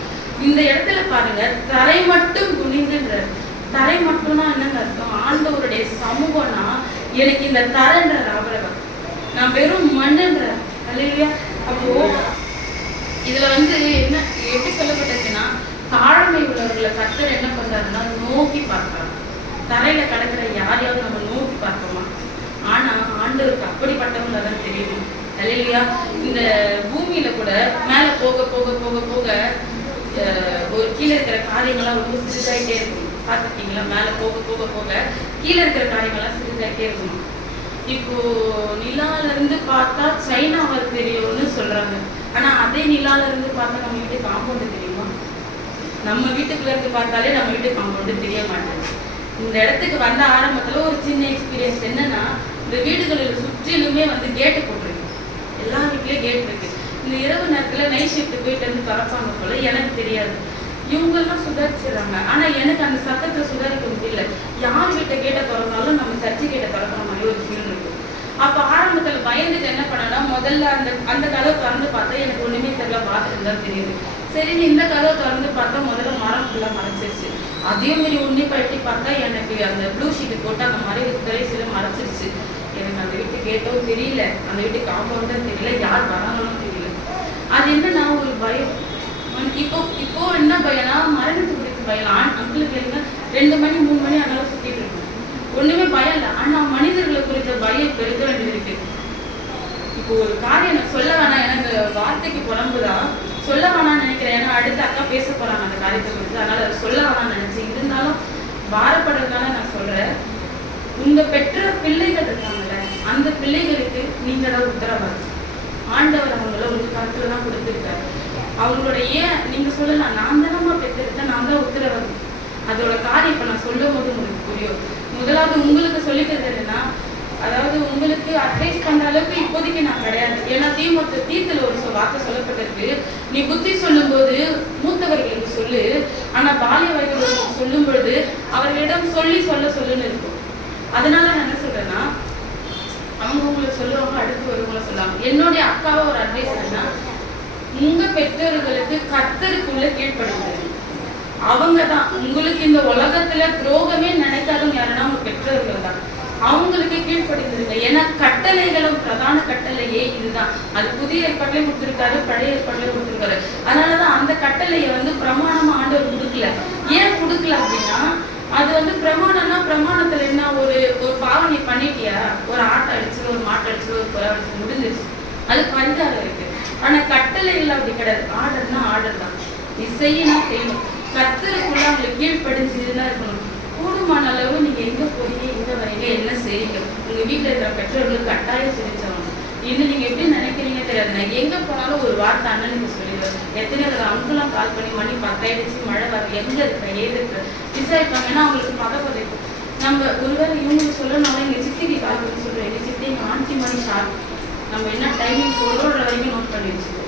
இந்த இடத்துல பாருங்க, தரை மட்டும் குனிந்துன்றார். தரை மட்டும்னா என்னங்க அர்த்தம்? ஆண்டவருடைய சமூகம்னா எனக்கு இந்த தரைன்ற ஆபிரகாம், நான் வெறும் மண்ணுன்ற. அல்லேலூயா. அப்போ இதுல என்ன எப்படி சொல்லப்பட்டிருக்குன்னா தாழ்மை உள்ளவர்களை கர்த்தர் என்ன பண்றாருன்னா நோக்கி பார்க்கிறார். தரையில கிடக்கிற யாரையாவது நம்ம நோக்கி பார்ப்போமா? ஆனா ஆண்டவருக்கு அப்படிப்பட்டவங்க தான் தெரியும். அல்லேலூயா. இந்த பூமியில கூட மேல போக போக போக போக ஒரு கீழே இருக்கிற காரியங்கள்லாம் ரொம்ப சிறிதாயிட்டே இருக்கும். பார்த்துருக்கீங்களா? மேல போக போக போக கீழே இருக்கிற காரியங்கள்லாம் சிறிதாயிட்டே இருக்கும். இப்போ நிலால இருந்து பார்த்தா சைனாவை தெரியும்னு சொல்றாங்க. ஆனா அதே நிலால இருந்து பார்த்தா நம்ம வீட்டு காம்பவுண்டு தெரியுமா? நம்ம வீட்டுக்குள்ள இருந்து பார்த்தாலே நம்ம வீட்டு காம்பவுண்டு தெரிய மாட்டேங்குது. இந்த இடத்துக்கு வந்த ஆரம்பத்துல ஒரு சின்ன எக்ஸ்பீரியன்ஸ் என்னன்னா, இந்த வீடுகளில் சுற்றிலுமே கேட்டு போட்டிருக்கு. எல்லா வீட்லயும் கேட் இருக்கு. இந்த இரவு நேரத்துல நைட் ஷிஃப்ட் போயிட்டு திறப்பாங்க போல, எனக்கு தெரியாது. இவங்கெல்லாம் சுதாரிச்சிடறாங்க. ஆனா எனக்கு அந்த சத்தத்தை சுதாரிக்க முடியல. யார் வீட்டை கேட்ட திறந்தாலும் நம்ம சர்ச்சை கேட்ட திறக்கிற மாதிரி ஒரு ஃபீல் இருக்கு. அப்ப ஆரம்பத்துல பயந்துட்டு என்ன பண்ணனா, முதல்ல அந்த கதவை திறந்து பார்த்தா எனக்கு ஒண்ணுமே தெரியல, பாத்ரூம் தான் தெரியுது. சரி இந்த கதவை திறந்து பார்த்தா முதல்ல மரம் ஃபுல்லா மறைச்சிருச்சு. அதே மாதிரி உன்னிப்பா எட்டி பார்த்தா எனக்கு அந்த ப்ளூ ஷீட் போட்டு அந்த மறைவு கரைசில மறைச்சிருச்சு. எனக்கு அந்த வீட்டு கேட்டவும் தெரியல, அந்த வீட்டு காம்பவுண்டும் தெரியல, யார் வராங்களும் தெரியல. அது என்னன்னா ஒரு பயம். இப்போ என்ன பயனா, மரணத்துக்கு குறித்து பயம். அங்கிள் கேளுங்க, 2 மணி 3 மணி அதனால சுத்திட்டு இருக்கும், ஒண்ணுமே பயம் இல்லை. ஆனா மனிதர்களை குறித்த பயம் பெருக்க வேண்டியது இருக்கு. இப்போ ஒரு காரியம் எனக்கு சொல்ல வேணாம், எனக்கு வார்த்தைக்கு புறம்புதான் சொல்ல வேணாம்னு நினைக்கிறேன். ஏன்னா அடுத்த அக்கா பேச போறாங்க அந்த காரியத்தை குறித்து, அதனால அதை சொல்ல வேணாம்னு நினைச்சேன். இருந்தாலும் வாரப்படுறதுனால நான் சொல்றேன். உங்க பெற்ற பிள்ளைகள் இருக்காங்கல்ல, அந்த பிள்ளைகளுக்கு நீங்க தான் உத்தரவாதம். ஆண்டவர் அவங்கள உங்க கருத்துல தான் கொடுத்துருக்காரு. அவங்களுடைய நீங்க சொல்லலாம், நான் தானமா பெற்றிருக்கேன், நான் தான் உத்தரவாதம். அதோட காரியம் இப்ப நான் சொல்லும் போது உங்களுக்கு புரியும். முதலாவது உங்களுக்கு சொல்லிக்கிறது என்னன்னா, அதாவது உங்களுக்கு அட்வைஸ் பண்ற அளவுக்கு இப்போதைக்கு நான் கிடையாது. ஏன்னா தீத்துல ஒரு வார்த்தை சொல்லப்பட்டிருக்கு, நீ புத்தி சொல்லும் போது மூத்தவர்களுக்கு சொல்லு, ஆனா பாலிய வயதுகளுக்கு சொல்லும் பொழுது அவர்களிடம் சொல்லுன்னு இருக்கும். அதனால நான் என்ன சொல்றேன்னா, அவங்க உங்களுக்கு சொல்லுவாங்க, அடுத்து வருவங்களை சொல்லுவாங்க. என்னுடைய அக்காவை ஒரு அட்வைஸ் என்னன்னா, உங்க பெற்றோர்களுக்கு கர்த்தருக்குள்ள கீழ்ப்படுகிறது. அவங்க தான் உங்களுக்கு இந்த உலகத்துல துரோகமே நினைக்காதவங்க யாருன்னா உங்க பெற்றோர்கள் தான். அவங்களுக்கே கீழ்ப்படிந்திருங்க. ஏன்னா கட்டளைகளும் பிரதான கட்டளையே இதுதான். அது புதிய ஏற்பாட்டிலே கொடுத்திருக்காரு, பழைய ஏற்பாட்டிலே கொடுத்திருக்காரு. அதனாலதான் அந்த கட்டளையை பிரமாணமா ஆண்டவர் கொடுக்கல. ஏன் கொடுக்கல அப்படின்னா, அது பிரமாணம்னா, பிரமாணத்துல என்ன, ஒரு பாவனை பண்ணிட்டியா, ஒரு ஆட்டை அடிச்சு, ஒரு மாட்டை அடிச்சு, ஒரு குறை அடிச்சு முடிஞ்சிருச்சு, அது பரிகாரம் இருக்கு. ஆனா கட்டளைகள் அப்படி கிடையாது. ஆர்டர்னா ஆர்டர் தான். நீ செய்யணும் செய்யணும். கர்த்தருக்குள்ள அவங்களுக்கு கீழ்ப்படிஞ்சுதான் இருக்கணும். கூடுமான அளவு நீங்க எங்க போறீங்க, எங்க வரீங்க, என்ன செய்யுங்க, உங்க வீட்டுல இருக்கிற பெற்றோர்களுக்கு கட்டாயம் தெரிஞ்சவங்க. இன்னும் நீங்க எப்படி நினைக்கிறீங்க தெரியாது. நான் எங்க போனாலும் ஒரு வார்த்தை அண்ணனுக்கு சொல்லிடுவேன். எத்தனை அங்குலாம் கால் பண்ணி மணி 10 ஆயிடுச்சு, மழை வர, எங்க இருக்க ஏது இருக்க விசாரிப்பாங்க. ஏன்னா அவங்களுக்கு பதப்பதைக்கும். நம்ம ஒருவேளை இவங்களுக்கு சொல்லணும், எங்க சித்திக்கு கால் பண்ணி சொல்றேன், எங்க சித்தி எங்க ஆண்டி மணி ஷார்ப், நம்ம என்ன டைமிங் சொல்றோம் வரைக்கும் நோட் பண்ணி வச்சுக்கோ.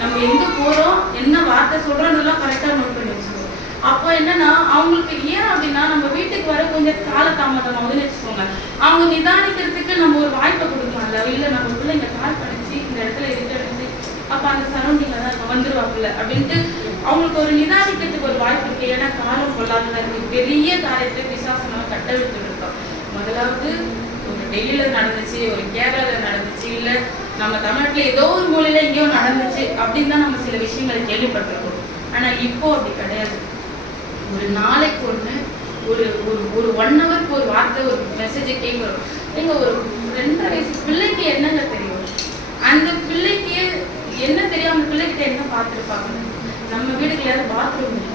நம்ம எங்க போறோம், என்ன வார்த்தை சொல்றோம்லாம் கரெக்டா நோட் பண்ணி வச்சுக்கோ. அப்போ என்னன்னா அவங்களுக்கு ஏன் அப்படின்னா, நம்ம வீட்டுக்கு வர கொஞ்சம் காலதாமதம் ஆகுதுன்னு வச்சுக்கோங்க. அவங்க நிதானிக்கிறதுக்கு நம்ம ஒரு வாய்ப்பை கொடுக்கலாம்ல. இல்லை நம்ம பிள்ளைங்க கால் பண்ணிச்சு, இந்த இடத்துல இருந்துச்சு, அப்ப அந்த சரௌண்டிங்ல தான் வந்துருவாப்புல அப்படின்ட்டு அவங்களுக்கு ஒரு நிதானிக்கிறதுக்கு ஒரு வாய்ப்பு இருக்கு. ஏன்னா காலம் கொள்ளாததா இருக்கு. பெரிய காரியத்தை விசுவாசமாக கட்டவிழ்த்து இருக்கோம். முதலாவது ஒரு டெல்லியில நடந்துச்சு, ஒரு கேரளால நடந்துச்சு, இல்ல நம்ம தமிழ்நாட்டுல ஏதோ ஒரு மூலையில எங்கேயோ நடந்துச்சு அப்படின்னு தான் நம்ம சில விஷயங்களை கேள்விப்பட்டிருக்கோம். ஆனா இப்போ அப்படி கிடையாது. ஒரு நாளைக்கு ஒண்ணு, ஒரு ஒரு 1 ஹவருக்கு ஒரு வார்த்தை, ஒரு மெசேஜை கேட்கிறோம். எங்க ஒரு 2.5 வயசு பிள்ளைக்கு என்னங்க தெரியும்? அந்த பிள்ளைக்கு என்ன தெரியும்? அந்த பிள்ளைகிட்ட என்ன பார்த்துருப்பாங்க? நம்ம வீடுகளாவது பாத்ரூம் இருக்கு.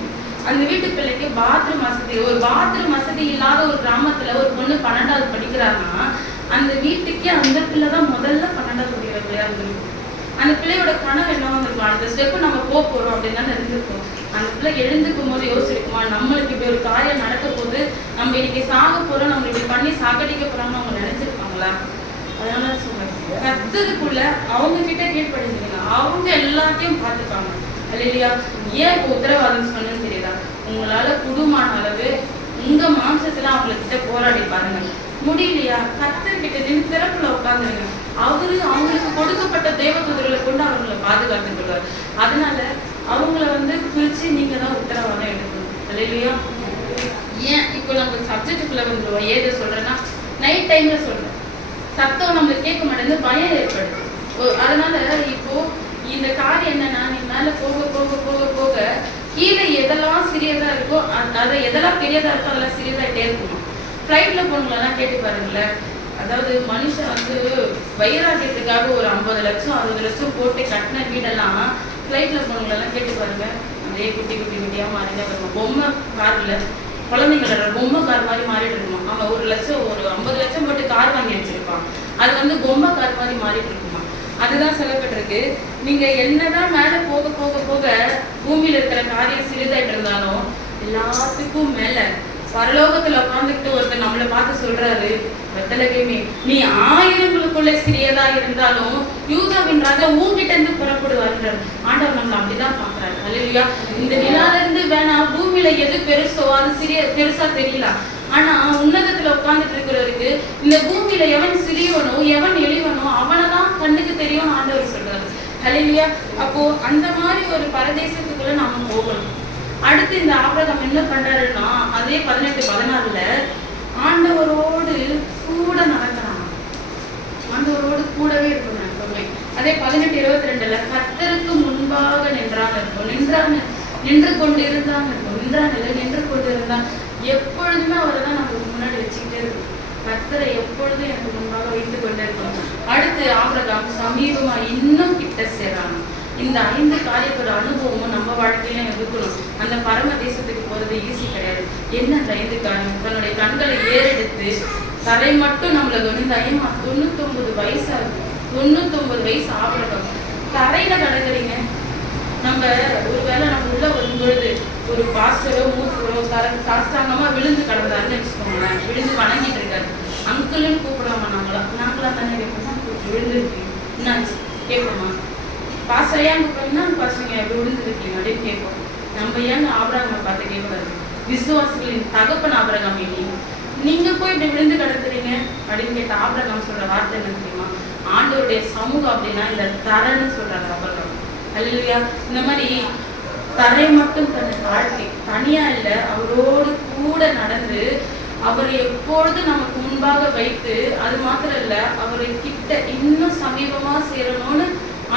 அந்த வீட்டு பிள்ளைக்கு பாத்ரூம் வசதி, ஒரு பாத்ரூம் வசதி இல்லாத ஒரு கிராமத்துல ஒரு பொண்ணு 12வது படிக்கிறாங்கன்னா, அந்த வீட்டுக்கே அந்த பிள்ளை தான் முதல்ல 12வது படிக்கிற பிள்ளையா இருந்திருக்கும். அந்த பிள்ளையோட கனவு என்னவா இருந்திருக்கும்? அடுத்த ஸ்டெப்பு நம்ம போறோம் அப்படின்னு தான் இருந்திருக்கும். அந்த பிள்ளை எழுந்துக்கும் போது யோசிச்சிருக்குமா, நம்மளுக்கு இப்படி ஒரு காரியம் நடக்க போது, நம்ம இன்னைக்கு சாக போறோம், நம்ம இப்படி பண்ணி சாகடிக்க போறோம்னு அவங்க நினைச்சிருப்பாங்களா? அதனால சொல்றேன், கர்த்தருக்குள்ள அவங்க கிட்ட கீழ்ப்படிஞ்சுங்க. அவங்க எல்லாத்தையும் பார்த்துப்பாங்க. இல்லையா? ஏன் இப்போ உத்தரவாதம் சொன்னு தெரியுதா? உங்களால குடும்பமான அளவு உங்க மாம்சத்துல அவங்க கிட்ட போராடி பாருங்க. முடியலையா? கர்த்தர்கிட்ட நின்று திறப்புல உட்காந்துருங்க. அவரு அவங்களுக்கு கொடுக்கப்பட்ட தேவதூதர்களை கொண்டு அவர்களை பாதுகாத்துக் கொள்வார். அதனால அவங்கள குறிச்சு நீங்க தான் உத்தரவாதம் எடுக்கணும். இல்லையா? ஏன் இப்போ நம்ம சப்ஜெக்டுக்குள்ள வந்துருவோம். ஏதை சொல்றேன்னா, நைட் டைம்ல சொல்றேன், சத்தம் நம்மளுக்கு கேட்க மாட்டேங்குது, பயம் ஏற்படுது. அதனால இப்போ இந்த காரியம் என்னன்னா, நீ மேல போக போக போக போக கீழே எதெல்லாம் சிறியதா இருக்கோ, அதை எதெல்லாம் பெரியதா இருக்கோ அதெல்லாம் சிறியதாயிட்டே இருக்குமா. ஃப்ளைட்ல போனவங்களெல்லாம் கேட்டு பாருங்களேன். அதாவது மனுஷன் வைராகியத்துக்காக ஒரு 50 லட்சம் 60 லட்சம் போட்டு கட்டின வீடெல்லாம் ஃப்ளைட்ல போனவங்களெல்லாம் கேட்டு பாருங்க, அதே குட்டி குட்டி குட்டியா மாறிதான் வருவோம். பொம்மை கார்ல குழந்தைங்களோட பொம்மை கார் மாதிரி மாறிட்டு இருக்குமா. அவன் 1 லட்சம் ஒரு 50 லட்சம் போட்டு கார் வாங்கி வச்சிருப்பான். அது பொம்மை கார் மாதிரி மாறிட்டு இருக்குமா. அதுதான் சொல்லப்பட்டிருக்கு. நீங்க என்னதான் மேல போக போக போக பூமியில இருக்கிற காரியம் சிறிதாயிட்டு இருந்தாலும், எல்லாத்துக்கும் மேல பரலோகத்துல உட்காந்துக்கிட்டு ஒருத்தர் நம்மளை பார்த்து சொல்றாரு, பெத்லகேமே நீ 1000ங்களுக்குள்ள சிறியதா இருந்தாலும் யூதாவின் ராஜா உன்கிட்ட இருந்து புறப்படுவாருன்றார். ஆண்டவர் நம்மளை அப்படிதான் பாக்குறாரு. அல்லேலூயா. இந்த நிலால இருந்து வேணா பூமியில எது பெருசோ அது பெருசா தெரியல. ஆனா உன்னதத்துல உட்கார்ந்துட்டு இருக்கிறவருக்கு இந்த பூமியில எவன் சிறியவனோ எவன் எளிவனோ அவனைதான் கண்ணுக்கு தெரியும் ஆண்டவர் சொல்றாரு. அல்லேலூயா. அப்போ அந்த மாதிரி ஒரு பரதேசத்துக்குள்ள நாம போகணும். அடுத்து இந்த ஆபிரகாம் என்ன பண்றாருன்னா, அதே 18:14 ஆண்டவரோடு கூட நடக்கிறாங்க. ஆண்டவரோடு கூடவே இருக்கணும் எப்பவுமே. அதே 18:22 கர்த்தருக்கு முன்பாக நின்றாங்க இருக்கும். நின்று கொண்டிருந்தாங்க இருக்கும். நின்று கொண்டிருந்தான். எப்பொழுதுமே அவரை தான் நமக்கு முன்னாடி வச்சுக்கிட்டே இருக்கும். கர்த்தரை எப்பொழுதும் எனக்கு முன்பாக வைத்துக் கொண்டே இருக்கும். அடுத்து ஆபிரகாம் சமீபமா இன்னும் கிட்ட சேர்றாங்க. இந்த 5 காரியத்தோட அனுபவமும் நம்ம வாழ்க்கையில இருக்கணும். அந்த பரம தேசத்துக்கு போறது ஈஸி கிடையாது. என்ன அந்த 5 காரியம்? தன்னுடைய கண்களை ஏறெடுத்து தலை மட்டும் நம்மள 99 வயசு ஆகுது. 99 வயசு ஆபிரகாம் தரையில கிடக்குறீங்க. நம்ம ஒருவேளை நம்ம உள்ள வரும்பொழுது ஒரு பாஸ்டரோ மூத்தரோ சாஸ்தாங்கமா விழுந்து கிடந்தாருன்னு வச்சுக்கோங்களேன். விழுந்து வணங்கிட்டு இருக்காரு. அங்கிள்னு கூப்பிடாம நாங்களா தானே கேட்போமா? விழுந்துருக்கீங்க என்னாச்சு கேட்போமா? பாஸ்டர் ஏன் கூப்பிடுறீங்கன்னா பாஸ்டருங்க எப்படி விழுந்துருக்கீங்க அப்படின்னு கேட்போம். நம்ம ஏங்க ஆபிரகாமை பார்த்து கேட்கக்கூடாது? விசுவாசிகளின் தகப்பன் ஆபிரகாம் இல்லையா? நீங்க போய் இப்படி விழுந்து கிடக்குறீங்க அப்படின்னு கேட்ட ஆபிரகாம் சொல்ற வார்த்தை என்ன தெரியுமா? ஆண்டவருடைய சமூகம் அப்படின்னா இந்த தரன்னு சொல்றாங்க ஆபிரகாம். அல்லேலூயா. இந்த மாதிரி தரை மட்டும் தன்னை தாழ்த்தி தனியா இல்லை, அவரோடு கூட நடந்து அவரை எப்பொழுது நமக்கு முன்பாக வைத்து, அது மாத்திரம் இல்ல, அவரை கிட்ட இன்னும் சமீபமா சேரணும்னு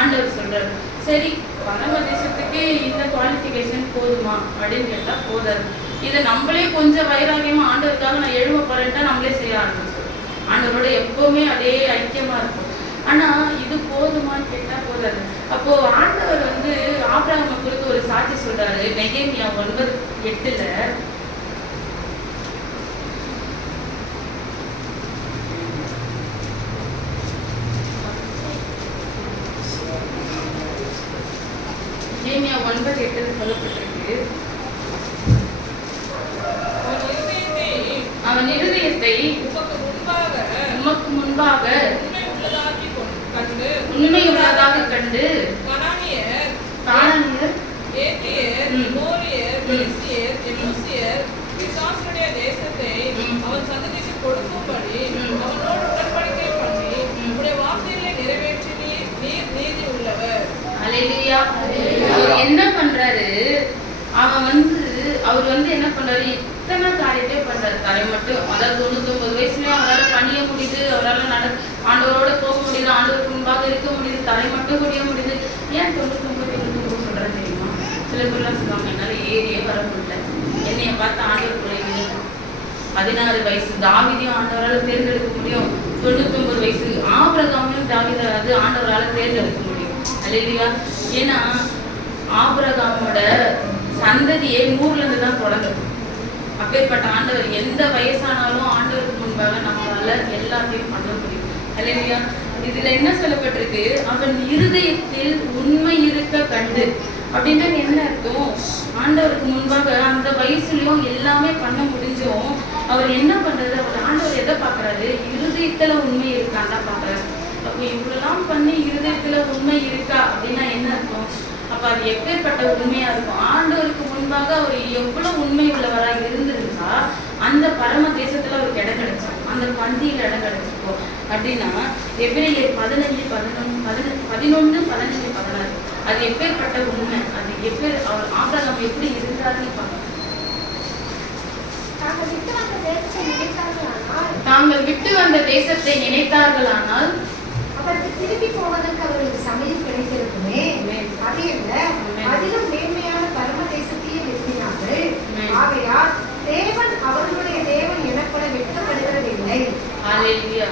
ஆண்டவர் சொல்றாரு. சரி, பரமதேசத்துக்கே இந்த குவாலிஃபிகேஷன் போதுமா அப்படின்னு கேட்டா போதாது. இதை நம்மளே கொஞ்சம் வைராகியமா ஆண்டவருக்காக நான் எழுவ போறேன்ட்டா நம்மளே செய்ய ஆரம்பிச்சோம். ஆண்டவரோட எப்பவுமே அதே ஐக்கியமா இருக்கும். ஆனா இது போதுமான்னு கேட்டா போதாது. அப்போ ஆண்டவர் ஆபிரகாமை குறித்து ஒரு சாட்சி சொல்றாரு. நெகேமியா 9:8 நெகேமியா 9:8 சொல்லப்பட்டிருக்கு. அவன் இருதயத்தை உமக்கு முன்பாக உண்மை உள்ளதாக கண்டு கானானியர், ஏத்தியர், மோரியர், பெரிசியர், எபூசியர், பிசாசுடைய தேசத்தை அவன் சந்ததிக்கு கொடுக்கும்படி அவனோடு உடன்படிக்கை பண்ணி உடைய வார்த்தைகளை நிறைவேற்றி நீர் நீதி உள்ளவர். அல்லேலூயா. அவர் என்ன பண்றாரு? அவர் என்ன பண்றாரு? இத்தனை காரியத்தை பண்றாரு. தரை மட்டும், அதாவது 99 வயசுலயே அவரால் பணிய முடியுது, அவரால் ஆண்டவரோட போக முடியுது, ஆண்டவருக்கு முன்பாக இருக்க முடியுது, தரை மட்டும் குடிய முடியுது. ஏன் 99 சொல்றேன் தெரியுமா? சில பேர்லாம் சொல்லுவாங்க, என்னால ஏறியே வர முடியல, என்னைய பார்த்து ஆண்டவர் குறையுது. 16 வயசு தாவீதையும் ஆண்டவரால் தேர்ந்தெடுக்க முடியும், 99 வயசு ஆபிரகாமையும் ஆண்டவரால் தேர்ந்தெடுக்க முடியும். அல்லேலூயா. ஏன்னா ஆபிரகாமோட சந்ததியே 100ல இருந்து தான் தொடங்குது. அப்பேற்பட்ட ஆண்டவர் எந்த வயசானாலும் ஆண்டவருக்கு முன்பாக நம்மளால எல்லாத்தையும் பண்ண முடியும். அல்லேலூயா. இதுல என்ன சொல்லப்பட்டிருக்கு? அவன் இருதயத்தில் உண்மை இருக்க கண்டு அப்படின்றது என்ன அர்த்தம்? ஆண்டவருக்கு முன்பாக அந்த வயசுலயும் எல்லாமே பண்ண முடிஞ்சும் அவர் என்ன பண்றது? அவர் ஆண்டவர் எதை பாக்குறாரு? இருதயத்துல உண்மை இருக்கான்னு தான் பாக்குறாரு. அப்போ இவ்வளவுலாம் பண்ணி இருதயத்துல உண்மை இருக்கா அப்படின்னா என்ன அர்த்தம்? அப்ப அது எப்பேற்பட்ட உண்மையா இருக்கும்? ஆண்டவருக்கு முன்பாக அவர் எவ்வளவு உண்மை உள்ளவரா இருந்திருந்தா அந்த பரம தேசத்துல அவருக்கு இடம் கிடைச்சிருக்கும், அந்த பந்தியில இடம் கிடைச்சிருக்கும். அப்படின்னா எபிரேயர் 11:15-16 அது எப்பேற்பட்ட உண்மை? அது அவர் ஆபிரகாம் எப்படி இருந்தாருன்னு பார்க்கணும். தாங்கள் விட்டு வந்த தேசத்தை நினைத்தார்களானால் அவருக்கு திரும்பி போவதற்கு அவர்களுக்கு சமயம் கிடைத்திருக்குமே. அது என்ன? அதிலும் மேன்மையான பரம தேசத்தையே நிறுத்தினார்கள். ஆகையால் தேவன் அவர்களுடைய தேவன் எனப்பட வெட்கப்படுகிறதில்லை. அல்லேலூயா.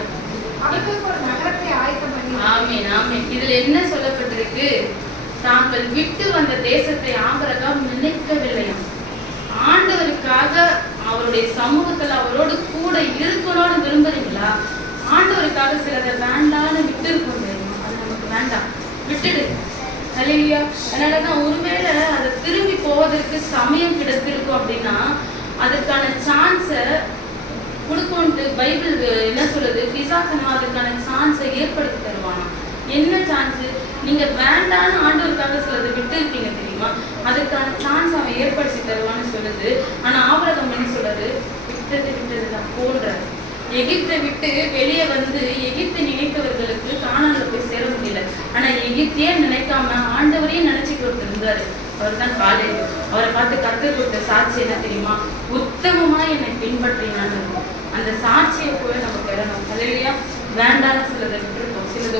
அவர்களுக்கு ஒரு நகரத்தை ஆயத்தம் பண்ணி. ஆமென், ஆமென். இதுல என்ன சொல்லப்பட்டிருக்கு? தாங்கள் விட்டு வந்த தேசத்தை ஆபிரகாம் நினைக்கவில்லையாம். ஆண்டவருக்காக அவருடைய சமூகத்துல அவரோடு கூட இருக்கணும்னு விரும்புறீங்களா? ஆண்டவருக்காக சிலதை வேண்டான்னு விட்டு இருக்கும் தெரியுமா? அது நமக்கு வேண்டாம், விட்டுடு. அல்லேலூயா. அதனாலதான் ஒருவேளை அதை திரும்பி போவதற்கு சமயம் கிடைத்திருக்கும் அப்படின்னா அதுக்கான சான்ஸை கொடுக்கணும்ட்டு பைபிள் என்ன சொல்லுது? பிசாசனா அதுக்கான சான்ஸை ஏற்படுத்தி தருவானா? என்ன சான்ஸ்? நீங்க வேண்டான்னு ஆண்டவருக்காக சிலதை விட்டு இருப்பீங்க தெரியுமா? அதுக்கான சான்ஸ் அவன் ஏற்படுத்தி தருவான்னு சொல்லுது. ஆனா ஆபிரகாம் என்ன சொல்றது? விட்டதுதான் போன்றாரு. எகிப்தை விட்டு வெளியே எகிப்தை நினைத்தவர்களுக்கு கானான்ல போய் சேர முடியல. ஆனா எகிப்தையே நினைக்காம ஆண்டவரையே நினைச்சுட்டு ஒருத்தர் இருந்தாரு. அவர் தான் காலேப். அவரை பார்த்து கர்த்தர் கொடுத்த சாட்சி என்ன தெரியுமா? உத்தமமா என்னை பின்பற்றினான்னு. அந்த சாட்சியை போய் நம்ம பெறணும். அல்லேலூயா. வேண்டான்னு சிலதை விட்டுருக்கோம், சிலதை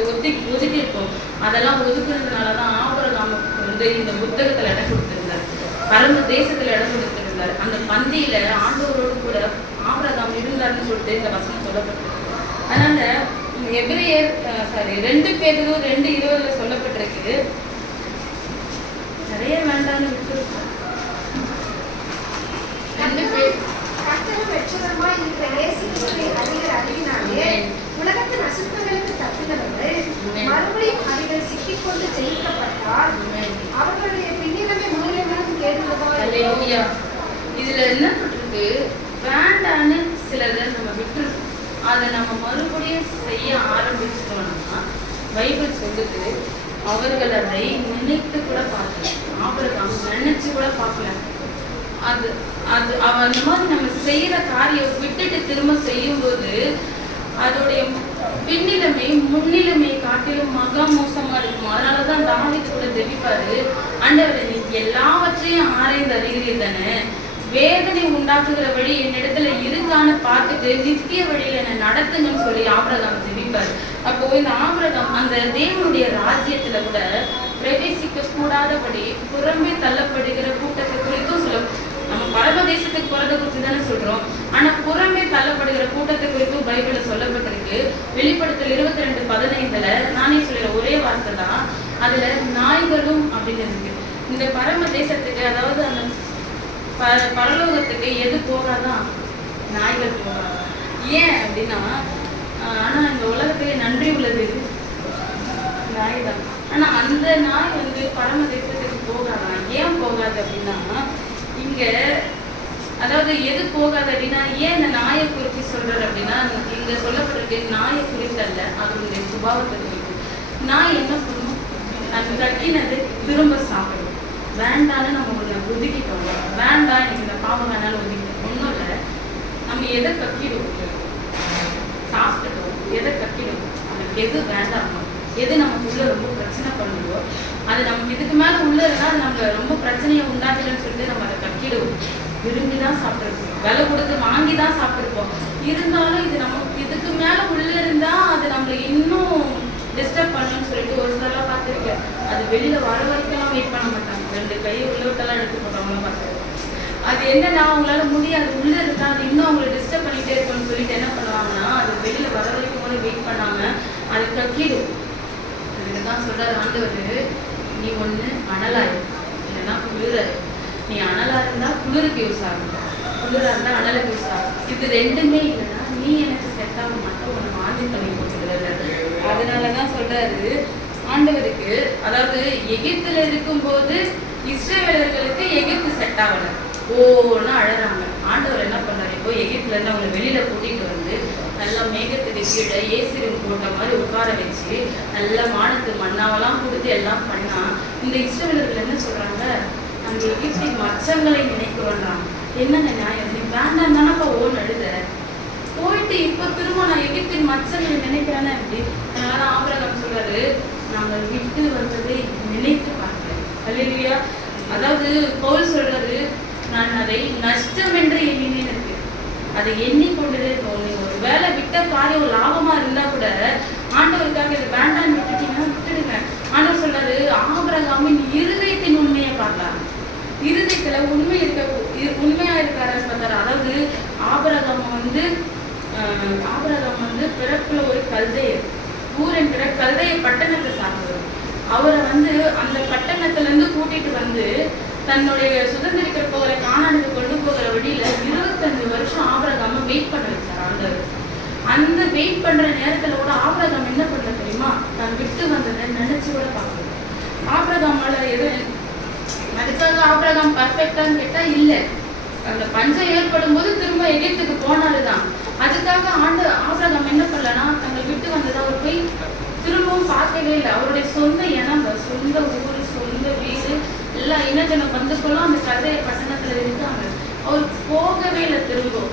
ஒதுக்கி இருக்கோம். அதெல்லாம் ஒதுக்குறதுனாலதான் ஆபிரகாமுக்கு இந்த புத்தகத்துல இடம் கொடுத்திருந்தார், பரம தேசத்துல இடம் கொடுத்திருந்தார். அந்த பந்தியில ஆண்டவரோடு கூட ஆபிரகாம் இருந்தார்னு சொல்லிட்டு இந்த வசனம் சொல்லப்பட்டிருக்கு. அதனால எபிரேயர் 2 பேதுரு 2:20 சொல்லப்பட்டிருக்கு. நிறைய வேண்டாம்னு விட்டுருக்கோம். 2 பேர் கர்த்தரும் வெற்றிகரமாய் இருக்கிற இயேசு கிறிஸ்துவை அறிகிற அறிவினாலே உலகத்தின் அசுத்தங்களுக்கு தப்பினவர்கள் மறுபடியும் அதில் சிக்கிக்கொண்டு ஜெயிக்கப்பட்டால் அவர்களுடைய பின்னிலமே மூலியமாக கேட்டுள்ளதா? இதுல என்ன பட்டிருக்கு? வேண்டான்னு சிலதை நம்ம விட்டுருக்கோம், அதை நம்ம மறுபடியும் செய்ய ஆரம்பிச்சிட்டோம்னா பைபிள் சொல்லுது அவர்கள் அதை நினைத்து கூட பார்க்கல. ஆபிரகாம் நினைச்சு கூட பார்க்கல. அது அது அவன் அந்த மாதிரி நம்ம செய்யற காரியம் விட்டுட்டு திரும்ப செய்யும்போது அதோடைய பின்னிலைமை முன்னிலைமை காட்டிலும் மகா மோசமா இருக்கும். அதனாலதான் தாவீது கூட ஜெபிப்பாரு, ஆண்டவரே நீ எல்லாவற்றையும் ஆராய்ந்து அறிகிறீர் தானே, வேதனை உண்டாக்குகிற வழி என்னிடத்துல இருக்கான்னு பார்த்துட்டு நித்திய வழியில என்னை நடத்துங்கன்னு சொல்லி ஆபிரகாம் ஜெபிப்பார். அப்போ இந்த ஆபிரகாம் அந்த தேவனுடைய ராஜ்யத்துல கூட பிரவேசிக்க கூடாதபடி புறம்பே தள்ளப்படுகிற கூட்டத்தை குறித்தும் சொல்லும். நம்ம பரமதேசத்துக்கு போறதை குறித்து தானே சொல்றோம். ஆனா புறம்பே தள்ளப்படுகிற கூட்டத்தை குறித்தும் பைபிள்ல சொல்லப்பட்டிருக்கு. வெளிப்படுத்தல் 22:15 நானே சொல்ற ஒரே வார்த்தை தான். அதுல நாய்களும் அப்படின்னு இருக்கு. இந்த பரமதேசத்துக்கு, அதாவது அந்த பரலோகத்துக்கு எது போகாதான்? நாய்கள் போகாது. ஏன் அப்படின்னா, ஆனா இந்த உலகத்திலே நன்றி உள்ளது நாய் தான். ஆனா அந்த நாய் பரமதேசத்துக்கு போகாதான். ஏன் போகாது அப்படின்னா, இங்க அதாவது எது போகாது அப்படின்னா, ஏன் இந்த நாயை குறித்து சொல்றாரு அப்படின்னா, இங்க சொல்லப்பட்டிருக்கு நாயை குறித்தல்ல, அதனுடைய சுபாவத்தை குறித்து. நாய் என்ன பண்ணும்? அது கட்டினது திரும்ப சாப்பிடும். வேண்டான்னு நம்ம ஒன்று ஒதுக்கிட்டோம். வேண்டாம், எனக்கு இந்த பாவம் வேணாலும் ஒதுக்கிட்டோம். ஒன்றும் இல்லை, நம்ம எதை கட்டிடுவோம்? சாப்பிட்டுட்டோம். எதை கட்டிடுவோம்? நமக்கு எது வேண்டாமோ, எது நமக்குள்ள ரொம்ப பிரச்சனை பண்ணுதோ, அது நமக்கு இதுக்கு மேலே உள்ள இருந்தால் அது நம்மள ரொம்ப பிரச்சனையை உண்டாக்குதுன்னு சொல்லிட்டு நம்ம அதை கட்டிடுவோம். விரும்பி தான் சாப்பிட்ருப்போம், விலை கொடுத்து வாங்கி தான் சாப்பிட்ருப்போம். இருந்தாலும் இது நமக்கு இதுக்கு மேலே உள்ள இருந்தால் அது நம்மளை இன்னும் டிஸ்டர்ப் பண்ணணும்னு சொல்லிட்டு ஒரு சிலர்லாம் பார்த்துருக்கேன். அது வெளியில வர வரைக்கும் வெயிட் பண்ண மாட்டாங்க. 2 கையை உள்ள விட்டெல்லாம் எடுத்து போடுறவங்களும் பார்த்துருக்கேன். அது என்னன்னா, அவங்களால முடியாது, உள்ள இருக்கா, அது இன்னும் அவங்களை டிஸ்டர்ப் பண்ணிட்டே இருக்குன்னு சொல்லிட்டு என்ன பண்ணுவாங்கன்னா, அது வெளியில வர வரைக்கும் கூட வெயிட் பண்ணாம அது கக்கிடும். அதுக்குதான் சொல்றாரு ஆண்டவர், நீ ஒண்ணு அனலாயிரு, இல்லைன்னா குளிராயிரு. நீ அனலா இருந்தா குளிருக்கு யூஸ் ஆகும், குளிரா இருந்தா அனலுக்கு யூஸ் ஆகும். இது ரெண்டுமே இல்லைன்னா நீ எனக்கு செட் ஆக மாட்டேன், உன்னை மாற்றி பண்ணி போட்டுக்கிறது. அதனாலதான் சொல்றாரு ஆண்டவருக்கு, அதாவது எகிப்துல இருக்கும்போது இஸ்ரவேலர்களுக்கு எகிப்து செட் ஆகல, ஓன்னு அழறாங்க. ஆண்டவர் என்ன பண்ணாரு, இப்போ எகிப்துல இருந்து அவங்களை வெளியில கூட்டிட்டு வந்து நல்லா மேகத்துக்கு கீழே ஏசிரின் போட்ட மாதிரி உட்கார வச்சு நல்லா வானத்து மண்ணாவெல்லாம் கொடுத்து எல்லாம் பண்ணா, இந்த இஸ்ரவேலர்கள் என்ன சொல்றாங்க, அந்த எகிப்தின் மச்சங்களை நினைக்கிறோன்றாங்க. என்னங்க நியாயம்? நீ வேண்டாம் தானப்பா ஓன்னு அழுத, போயிட்டு இப்ப திரும்ப நான் எகிப்தின் மச்சங்களை நினைக்கிறேன்னா எப்படி? அதனால ஆபிரகாம் சொல்றாரு, நாங்கள் விட்டு வந்ததை நினைத்து பார்க்கிறேன். அல்லேலூயா. அதாவது பவுல் சொல்றாரு, நான் அதை நஷ்டம் என்று எண்ணினேன் இருக்கு. அதை எண்ணிக்கொண்டதே தோணும். ஒரு வேலை விட்ட காரியம் லாபமா இருந்தா கூட ஆண்டவருக்காக இது வேண்டான்னு விட்டுட்டீங்கன்னா விட்டுடுங்க. ஆண்டவர் சொல்றாரு, ஆபிரகாமின் இருதயத்தின் உண்மையை பார்த்தாரு. இருதயத்துல உண்மையா இருக்காருன்னு பார்த்தாரு. அதாவது ஆபிரகாம் பிறப்புல ஒரு கல்தையர், ஊர் என்கிற கல்தைய பட்டணத்தை சார்ந்தவர். அவரை அந்த பட்டணத்துல இருந்து கூட்டிட்டு வந்து தன்னுடைய சுதந்திரிக்க போகிற கானானுக்கு கொண்டு போகிற வழியில 25 வருஷம் ஆபிரகாம வெயிட் பண்ண வச்சார் ஆண்டவர். அந்த வெயிட் பண்ற நேரத்துல கூட ஆபிரகாம் என்ன பண்ற தெரியுமா, தான் விட்டு வந்ததை நினைச்சு கூட பார்க்கல. ஆபிரகாமால அதுக்காக ஆபிரகாம் பர்ஃபெக்டான்னு கேட்டா இல்ல. அந்த பஞ்சம் ஏற்படும் போது திரும்ப எகிப்துக்கு போனாருதான். அதுக்காக ஆபிரகாம் என்ன பண்ணலன்னா, தங்கள் விட்டு வந்ததை அவர் போய் திரும்பவும் பார்க்கவே இல்லை. அவருடைய சொந்த இனம், சொந்த ஊர், சொந்த வீடு, எல்லா இனஜன பந்துக்களும் அந்த கதைய பட்டணத்துல இருக்காங்க. அவர் போகவே இல்லை திரும்ப.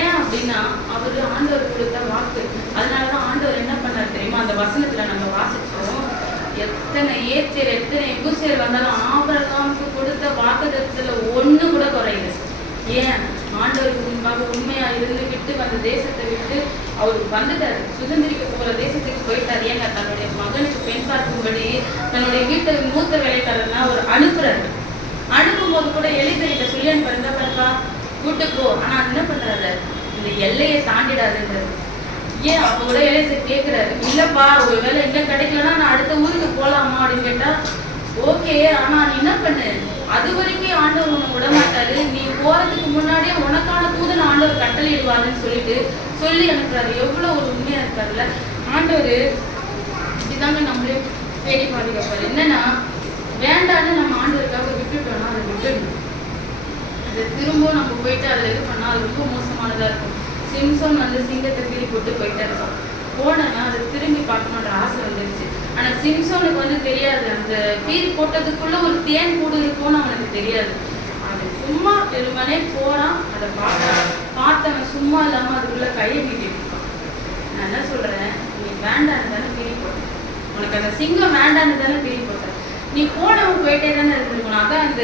ஏன் அப்படின்னா, அவரு ஆண்டவர் கொடுத்த வாக்கு. அதனாலதான் ஆண்டவர் என்ன பண்ணார் தெரியுமா, அந்த வசனத்துல நம்ம வாசிச்சோம், எத்தனை ஏத்தியர் எத்தனை எபூசியர் வந்தாலும் ஆபிரகாமுக்கு கொடுத்த வாக்குத்தத்தத்துல ஒண்ணு கூட குறையில. ஏன்? ஆண்டவருக்கு முன்பாக உண்மையா இருந்து விட்டு வந்த தேசத்தை விட்டு அவர் வந்துட்டாரு, சுதந்திரிக்க போற தேசத்துக்கு போயிட்டாரு. ஏங்க, தன்னுடைய மகனுக்கு பெண் பார்க்கும்படி தன்னுடைய வீட்டு மூத்த வேலைக்காரர்னா அவர் அனுப்புறாரு. அனுப்பும்போது கூட எலிசா சொல்லி அனுப்புறா, பாருப்பா கூட்டுக்கு போ, ஆனா என்ன பண்றாரு, இந்த எல்லையை தாண்டிடாதுன்றாரு. ஏன்? அப்ப கூட எலிசா கேட்கிறாரு, இல்லப்பா ஒரு வேலை எங்க கிடைக்கலன்னா நான் அடுத்த ஊருக்கு போலாமா அப்படின்னு கேட்டா, ஓகே, ஆனா நீ என்ன பண்ணு, அது வரைக்கும் ஆண்டவர் உன்னை விட மாட்டாரு, நீ போறதுக்கு முன்னாடியே உனக்கான தூதன் ஆண்டவர் கட்டளையிடுவாருன்னு சொல்லிட்டு சொல்லி அனுப்புறாரு. எவ்வளவு ஒரு உண்மையா இருக்காருல்ல ஆண்டவர். இப்படிதாங்க நம்மளே தேடி பாதுகாப்பாரு. என்னன்னா, வேண்டான்னு நம்ம ஆண்டவருக்காக விட்டுட்டோம்னா அதை விட்டுடணும். அதை திரும்ப நம்ம போயிட்டு அதுல இது பண்ணா அது ரொம்ப மோசமானதா இருக்கும். சிம்சோன் சிங்கத்தை பீறி போட்டு போயிட்டே இருக்கான். போனா அதை திரும்பி பார்க்கணுன்ற ஆசை வந்துருச்சு. ஆனா சிம்சோனுக்கு தெரியாது, அந்த பீறி போட்டதுக்குள்ள ஒரு தேன் கூடு இருக்கும்னு அவனுக்கு தெரியாது. அது சும்மா பெருமனே போறான், அதை பார்த்தவன் சும்மா இல்லாம அதுக்குள்ள கையை நீட்டிட்டு இருக்கான். நான் என்ன சொல்றேன், நீ வேண்டான்னு தானே பீறி போட்ட, உனக்கு அந்த சிங்கம் வேண்டான்னு தானே பீறி போட்ட, நீ போனவன் போயிட்டே தானே இருந்திருக்கணும். அதான் அந்த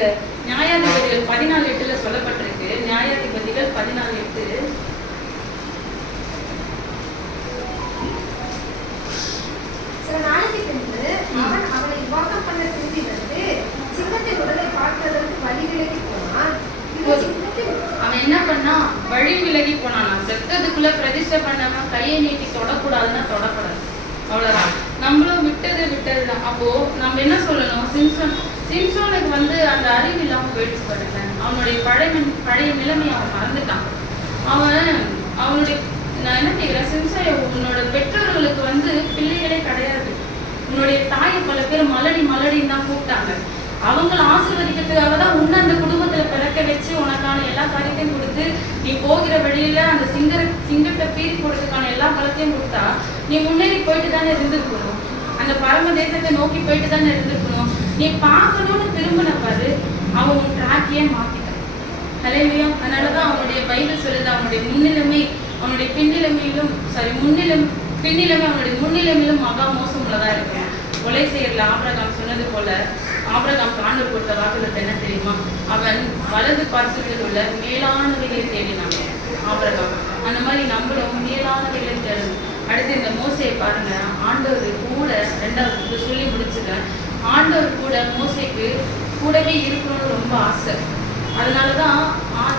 நியாயாதிபதிகள் 14:8 சொல்லப்பட்டிருக்கு. நியாயாதிபதிகள் 14:8. சில நாளைக்கு பின்பு அவன் அவளை விவாகம் பண்ண திரும்பி வந்து சிங்கத்தின் உடலை பார்ப்பதற்கு வழி விலகி போனான். அவன் என்ன பண்ணா, வழி விலகி போனான். செத்ததுக்குள்ள பிரதிஷ்டை பண்ணாம கையை நீட்டி தொடக்கூடாதுன்னா தொடக்கூடாது, அவ்வளவுதான். நம்மளும் விட்டதுதான். அப்போ நம்ம என்ன சொல்லணும், சிம்சோனுக்கு வந்து அந்த அறிவு இல்லாம போயிடுச்சு பாருங்க. அவனுடைய பழைய நிலைமையை அவன் மறந்துட்டான். அவனுடைய நான் என்ன கேட்கிறேன், சிம்சோய உன்னோட பெற்றோர்களுக்கு வந்து பிள்ளைகளே கிடையாது. உன்னுடைய தாயை பல பேர் மலடின்னு தான் கூப்பிட்டாங்க. அவங்களை ஆசீர்வதிக்கிறதுக்காக தான் உன்னை அந்த குடும்பத்துல பிறக்க வச்சு உனக்கான எல்லா காரியத்தையும் கொடுத்து நீ போகிற வழியில அந்த சிங்கத்தை பீறி போடுறதுக்கான எல்லா பலத்தையும் கொடுத்தா நீ முன்னேறி போயிட்டு தானே இருந்துருக்கணும். அந்த பரம தேசத்தை நோக்கி போயிட்டு தானே இருந்துருக்கணும். நீ பார்க்கணும்னு திரும்பின பாரு, அவன் உன் ட்ராக்கையே மாத்திட்டான். ஹல்லேலூயா. அதனாலதான் அவனுடைய பைபிள் சொல்லுது, அவனுடைய முன்னிலைமை அவனுடைய பின்னிலைமை அவனுடைய முன்னிலைமையிலும் மகா மோசம் உள்ளதா இருக்கு. கொலை செய்யறதுல ஆபிரகாம் சொன்னது போல, ஆபிரகாம் ஆண்டவர் கொடுத்த வாக்குறுதி என்ன தெரியுமா, அவன் வலது பார்சலில் உள்ள மேலானவைகளை தேடினாங்க ஆபிரகாம். அந்த மாதிரி நம்மளும் மேலானவைகளை தேடணும். அடுத்து இந்த மோசையை பாருங்க, ஆண்டவர் கூட 2வது சொல்லி முடிச்சுக்க, ஆண்டவர் கூட மோசைக்கு கூடவே இருக்கணும்னு ரொம்ப ஆசை. அதனாலதான்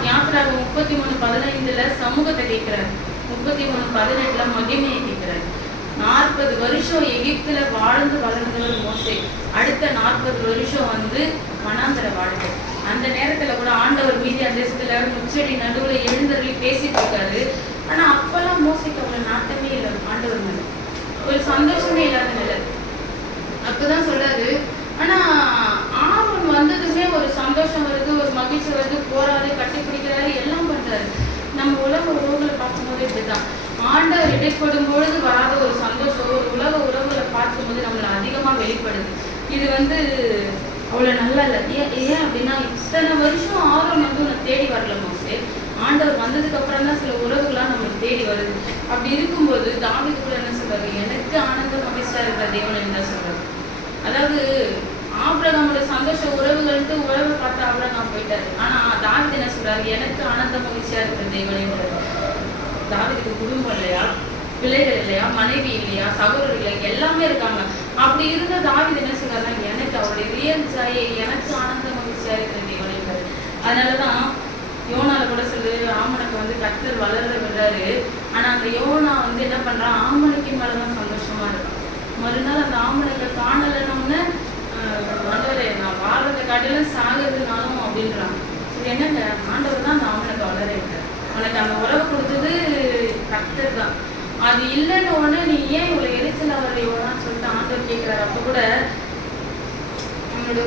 யாத்திராக 33:15 சமூகத்தை கேட்கிறார், 33:18 மகிமையை கேட்கிறார். 40 வருஷம் எகிப்துல வாழ்ந்து வளர்ந்தவர் மோசே. அடுத்த 40 வருஷம் வந்து வனாந்தர வாழ்க்கை. அந்த நேரத்துல கூட ஆண்டவர் மீதி அந்த தேசத்துல முச்செடி நடுவுல எழுந்தருளி பேசிட்டு இருக்காரு. ஆனா அப்பெல்லாம் மோசைக்கு அவ்வளவு நாட்டமே இல்லை ஆண்டவர் மேல, ஒரு சந்தோஷமே இல்லாத நிலை. அப்பதான் சொல்றாரு. ஆனா ஆர்வம் வந்ததுமே ஒரு சந்தோஷம் வருது, ஒரு மகிழ்ச்சி வருது, போறாரு, கட்டி பிடிக்கிறாரு, எல்லாம் பண்றாரு. நம்ம உலக உறவுகளை பார்க்கும்போது இப்படிதான், ஆண்டவர் இடைப்படும் பொழுது வராத ஒரு சந்தோஷம் ஒரு உலக உறவுகளை பார்க்கும்போது நம்மள அதிகமா வெளிப்படுது. இது வந்து அவ்வளவு நல்லா இல்லை. ஏன் அப்படின்னா, இத்தனை வருஷம் ஆர்வம் வந்து உன்னை தேடி வரல மோசே, ஆண்டவர் வந்ததுக்கு அப்புறம் தான் சில உறவுகள்லாம் நம்மளுக்கு தேடி வருது. அப்படி இருக்கும்போது தாவீது கூட என்ன சொல்றாரு, எனக்கு ஆனந்த மகிழ்ச்சியா இருக்கிற தேவன் என்ன சொல்றாரு. அதாவது ஆபிரகாமோட சந்தோஷ உறவுகள்ட்டு உறவை பார்த்து ஆபிரகாம் போயிட்டாரு. ஆனா தாவீது என்ன சொல்றாரு, எனக்கு ஆனந்த மகிழ்ச்சியா இருக்கிற தேவனேன்றாரு. தாவீதுக்கு குடும்பம் இல்லையா, பிள்ளைகள் இல்லையா, மனைவி இல்லையா, சகோதரர் இல்லையா, எல்லாமே இருக்காங்க. அப்படி இருந்த தாவீது என்ன சொல்றாருன்னா, எனக்கு அவருடைய ரியல் சாயை எனக்கு ஆனந்த மகிழ்ச்சியா இருக்கிற தேவனேன்றாரு. அதனாலதான் யோனால கூட சொல்லு, ஆமனுக்கு வந்து கர்த்தர் வளர விடுறாரு. ஆனா அந்த யோனா வந்து என்ன பண்றான், ஆமனுக்கு மேலதான் சந்தோஷமா இருக்கான். மறுநாள் அந்த ஆமனுக்கு காணலன்னு ஆண்டவரே நான் வாழ்றதை காட்டிலும் சாகிறதுனாலும் அப்படின்றான். இது என்னங்க, ஆண்டவர் தான் அந்த ஆமனுக்கு வளர விட்டார். உனக்கு அந்த உறவு கொடுத்தது கர்த்தர் தான். அது இல்லைன்னு ஒண்ணு நீ ஏன் இவ்வளவு எரிச்சல் வரையோன்னு சொல்லிட்டு ஆண்டவர் கேட்கிறாரு. அப்ப கூட நம்மளுடைய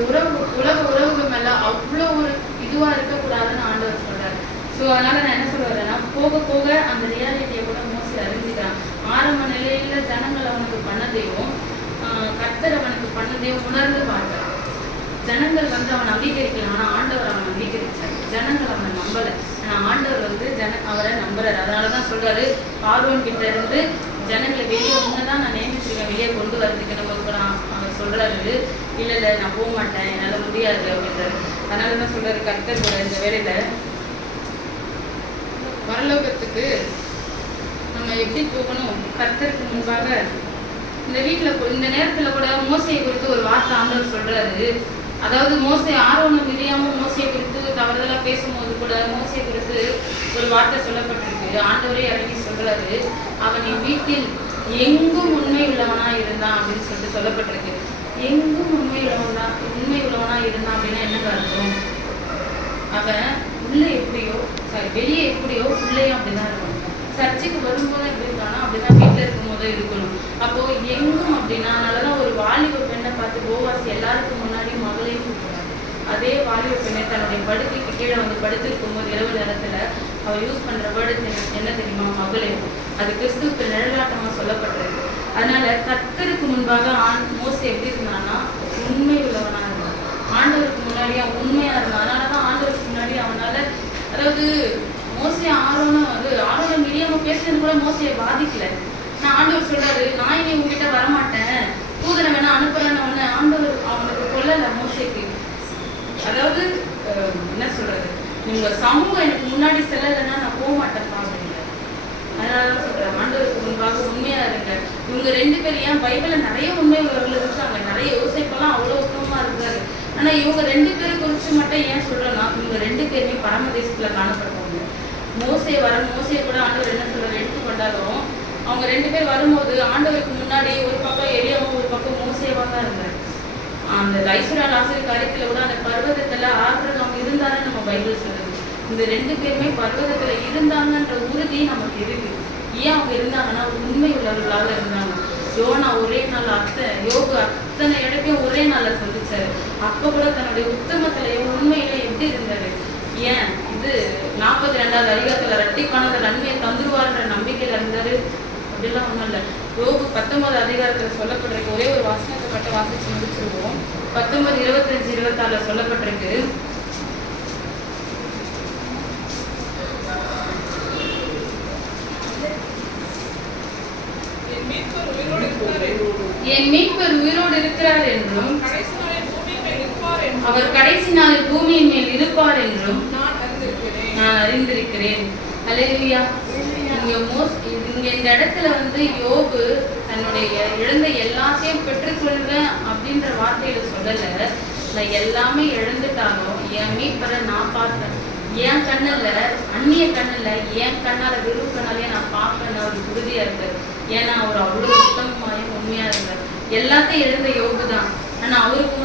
உலக உறவுகள் மேல அவ்வளோ ஒரு இதுவா இருக்கக்கூடாதுன்னு ஆண்டவர் சொல்றாரு. ஸோ அதனால நான் என்ன சொல்றேன்னா, போக போக அந்த ரியாலிட்டியை கூட மோஸ்ட்லி அறிஞ்சிக்கிறான். ஆரம்ப நிலையில ஜனங்கள் அவனுக்கு பண்ணதையும் கர்த்தர் அவனுக்கு பண்ணதையும் உணர்ந்து பார்க்கிறான். ஜனங்கள் வந்து அவன் அங்கீகரிக்கலாம், ஆனா ஆண்டவர் அவன் அங்கீகரிச்சார். ஜனங்கள் அவனை நம்பல, ஆனா ஆண்டவர் வந்து அவரை நம்புறாரு. அதனாலதான் சொல்றாரு, பார்வோன் கிட்ட இருந்து ஜனங்களை வெளியே உன்னதான் நான் நியமிச்சிருக்கேன் வெளியே கொண்டு வரதுக்கு. நமக்கு அவர் சொல்றாரு, இல்ல நான் போக மாட்டேன், என்னால முடியாது அப்படின்றாரு. அதனாலதான் சொல்றாரு, கர்த்தர் கூட இந்த வேலையில பரலோகத்துக்கு நம்ம எப்படி போகணும், கர்த்தருக்கு முன்பாக இந்த வீட்டுல இந்த நேரத்துல கூட மோசையை குறித்து ஒரு வார்த்தை ஆண்டவர் சொல்றாரு. அதாவது மோசை ஆரோனும் மிரியாமும் மோசையை குறித்து தவறுதலா பேசும்போது கூட மோசையை குறித்து ஒரு வார்த்தை சொல்லப்பட்டிருக்கு. ஆண்டவரே இறங்கி சொல்றாரு, அவன் என் வீட்டில் எங்கும் உண்மை உள்ளவனா இருந்தான் அப்படின்னு சொல்லிட்டு சொல்லப்பட்டிருக்கு. எங்கும் உண்மை உள்ளவனா இருந்தான் அப்படின்னா என்ன அர்த்தம், அவன் உள்ள எப்படியோ வெளியே எப்படியோ உள்ளேயும் அப்படிதான் இருக்கணும். சர்ச்சைக்கு வரும்போது எப்படி இருக்கானா அப்படிதான் வீட்டுல இருக்கும் போதும் இருக்கணும். அப்போ எங்கும் அப்படின்னா, அதனாலதான் ஒரு வாலிப பெண்ணை பார்த்து போவாசி எல்லாருக்கும் முன்னாடி மகளையும் கூப்பிடுறாரு. அதே வாலிப பெண்ணை தன்னுடைய படுக்கைக்கு கீழே வந்து படுத்திருக்கும் போது இரவு நேரத்துல அவர் யூஸ் பண்ற வேர்டு என்ன தெரியுமா, மகளே. அது கிறிஸ்துவுக்கு நிழலாட்டமா சொல்லப்பட்டிருக்கு. அதனால கர்த்தருக்கு முன்பாக மோசே எப்படி இருந்தான்னா, உண்மை உள்ளவனா இருந்தான். ஆண்டவருக்கு முன்னாடி அவன் உண்மையா இருந்தான். அதனாலதான் ஆண்டவருக்கு முன்னாடி அவனால, அதாவது மோசே ஆரோன மிரியாம பேசுறது கூட மோசையை பாதிக்கல. நான் ஆண்டவர் சொல்றாரு, நான் இனி உங்ககிட்ட வரமாட்டேன், தூதனை வேணா அனுப்பலன்னு ஒண்ணு ஆண்டவர் அவனுக்கு கொல்லல மோசைக்கு. அதாவது ஆனா இவங்க 2 பேரும் குறிச்சு மட்டும் ஏன் சொல்றேன்னா, இவங்க 2 பேருமே பரமதேசத்துல காணப்படுவாங்க. மோசே கூட ஆண்டவர் என்ன சொல்றாரு, எடுத்துக்கொண்டாலும் அவங்க 2 பேர் வரும்போது ஆண்டவருக்கு முன்னாடி ஒரு பக்கம் எலியாவும் ஒரு பக்கம் மோசேவா தான் இருந்தாரு. அந்த ஐஸ்வர்யா ஆசிரியர் காரியத்துல கூட அந்த பர்வதத்துல ஆபிரகாம் இருந்தாருன்னு நம்ம பைபிள் சொல்லுது. இந்த 2 பேருமே பர்வதத்துல இருந்தாங்கன்ற உறுதி நமக்கு இருக்கு. ஏன் அவங்க இருந்தாங்கன்னா உண்மை உள்ளவர்களாக இருந்தாங்க. யோனா ஒரே நாள் யோகு அத்தனை இடத்தையும் ஒரே நாள்ல சந்திச்சாரு. அப்ப கூட தன்னுடைய உத்தமத்திலையும் உண்மையில எப்படி இருந்தாரு? ஏன் இது 42வது அதிகாரத்துல இரட்டிப்பான நன்மையை தந்துருவார்ன்ற நம்பிக்கையில இருந்தாரு. அப்படிலாம் ஒண்ணும் இல்லை. யோபு 19வது அதிகாரத்துல சொல்லப்பட்டிருக்கு. ஒரே ஒரு வசனத்தை மட்டும் வாசிச்சு முடிச்சிருவோம். 19, 25, 26 சொல்லப்பட்டிருக்கு. என் மீட்பர் உயிரோடு இருக்கிறார் என்றும் அவர் கடைசி நாளில் பூமியின் மேல் இருப்பார் என்றும் நான் அறிந்திருக்கிறேன். அல்லேலூயா. இங்க இந்த இடத்துல யோபு தன்னுடைய இழந்த எல்லாத்தையும் பெற்றுக்கொள்வேன் அப்படின்ற வார்த்தையில சொல்லல. நான் எல்லாமே இழந்துட்டாலும் என் மீட்பரை நான் பார்ப்பேன். என் கண்ணில் அந்நிய கண்ணில் என் கண்ணால வெறும் கண்ணாலே நான் பார்ப்பேன்னு அவர் உறுதியா இருக்காரு. ஏன்னா அவர் அவ்வளவு உத்தமமாயும் உண்மையா இருந்தார். எல்லாத்தையும் இழந்த யோபு தான். ஆனா அவருக்கு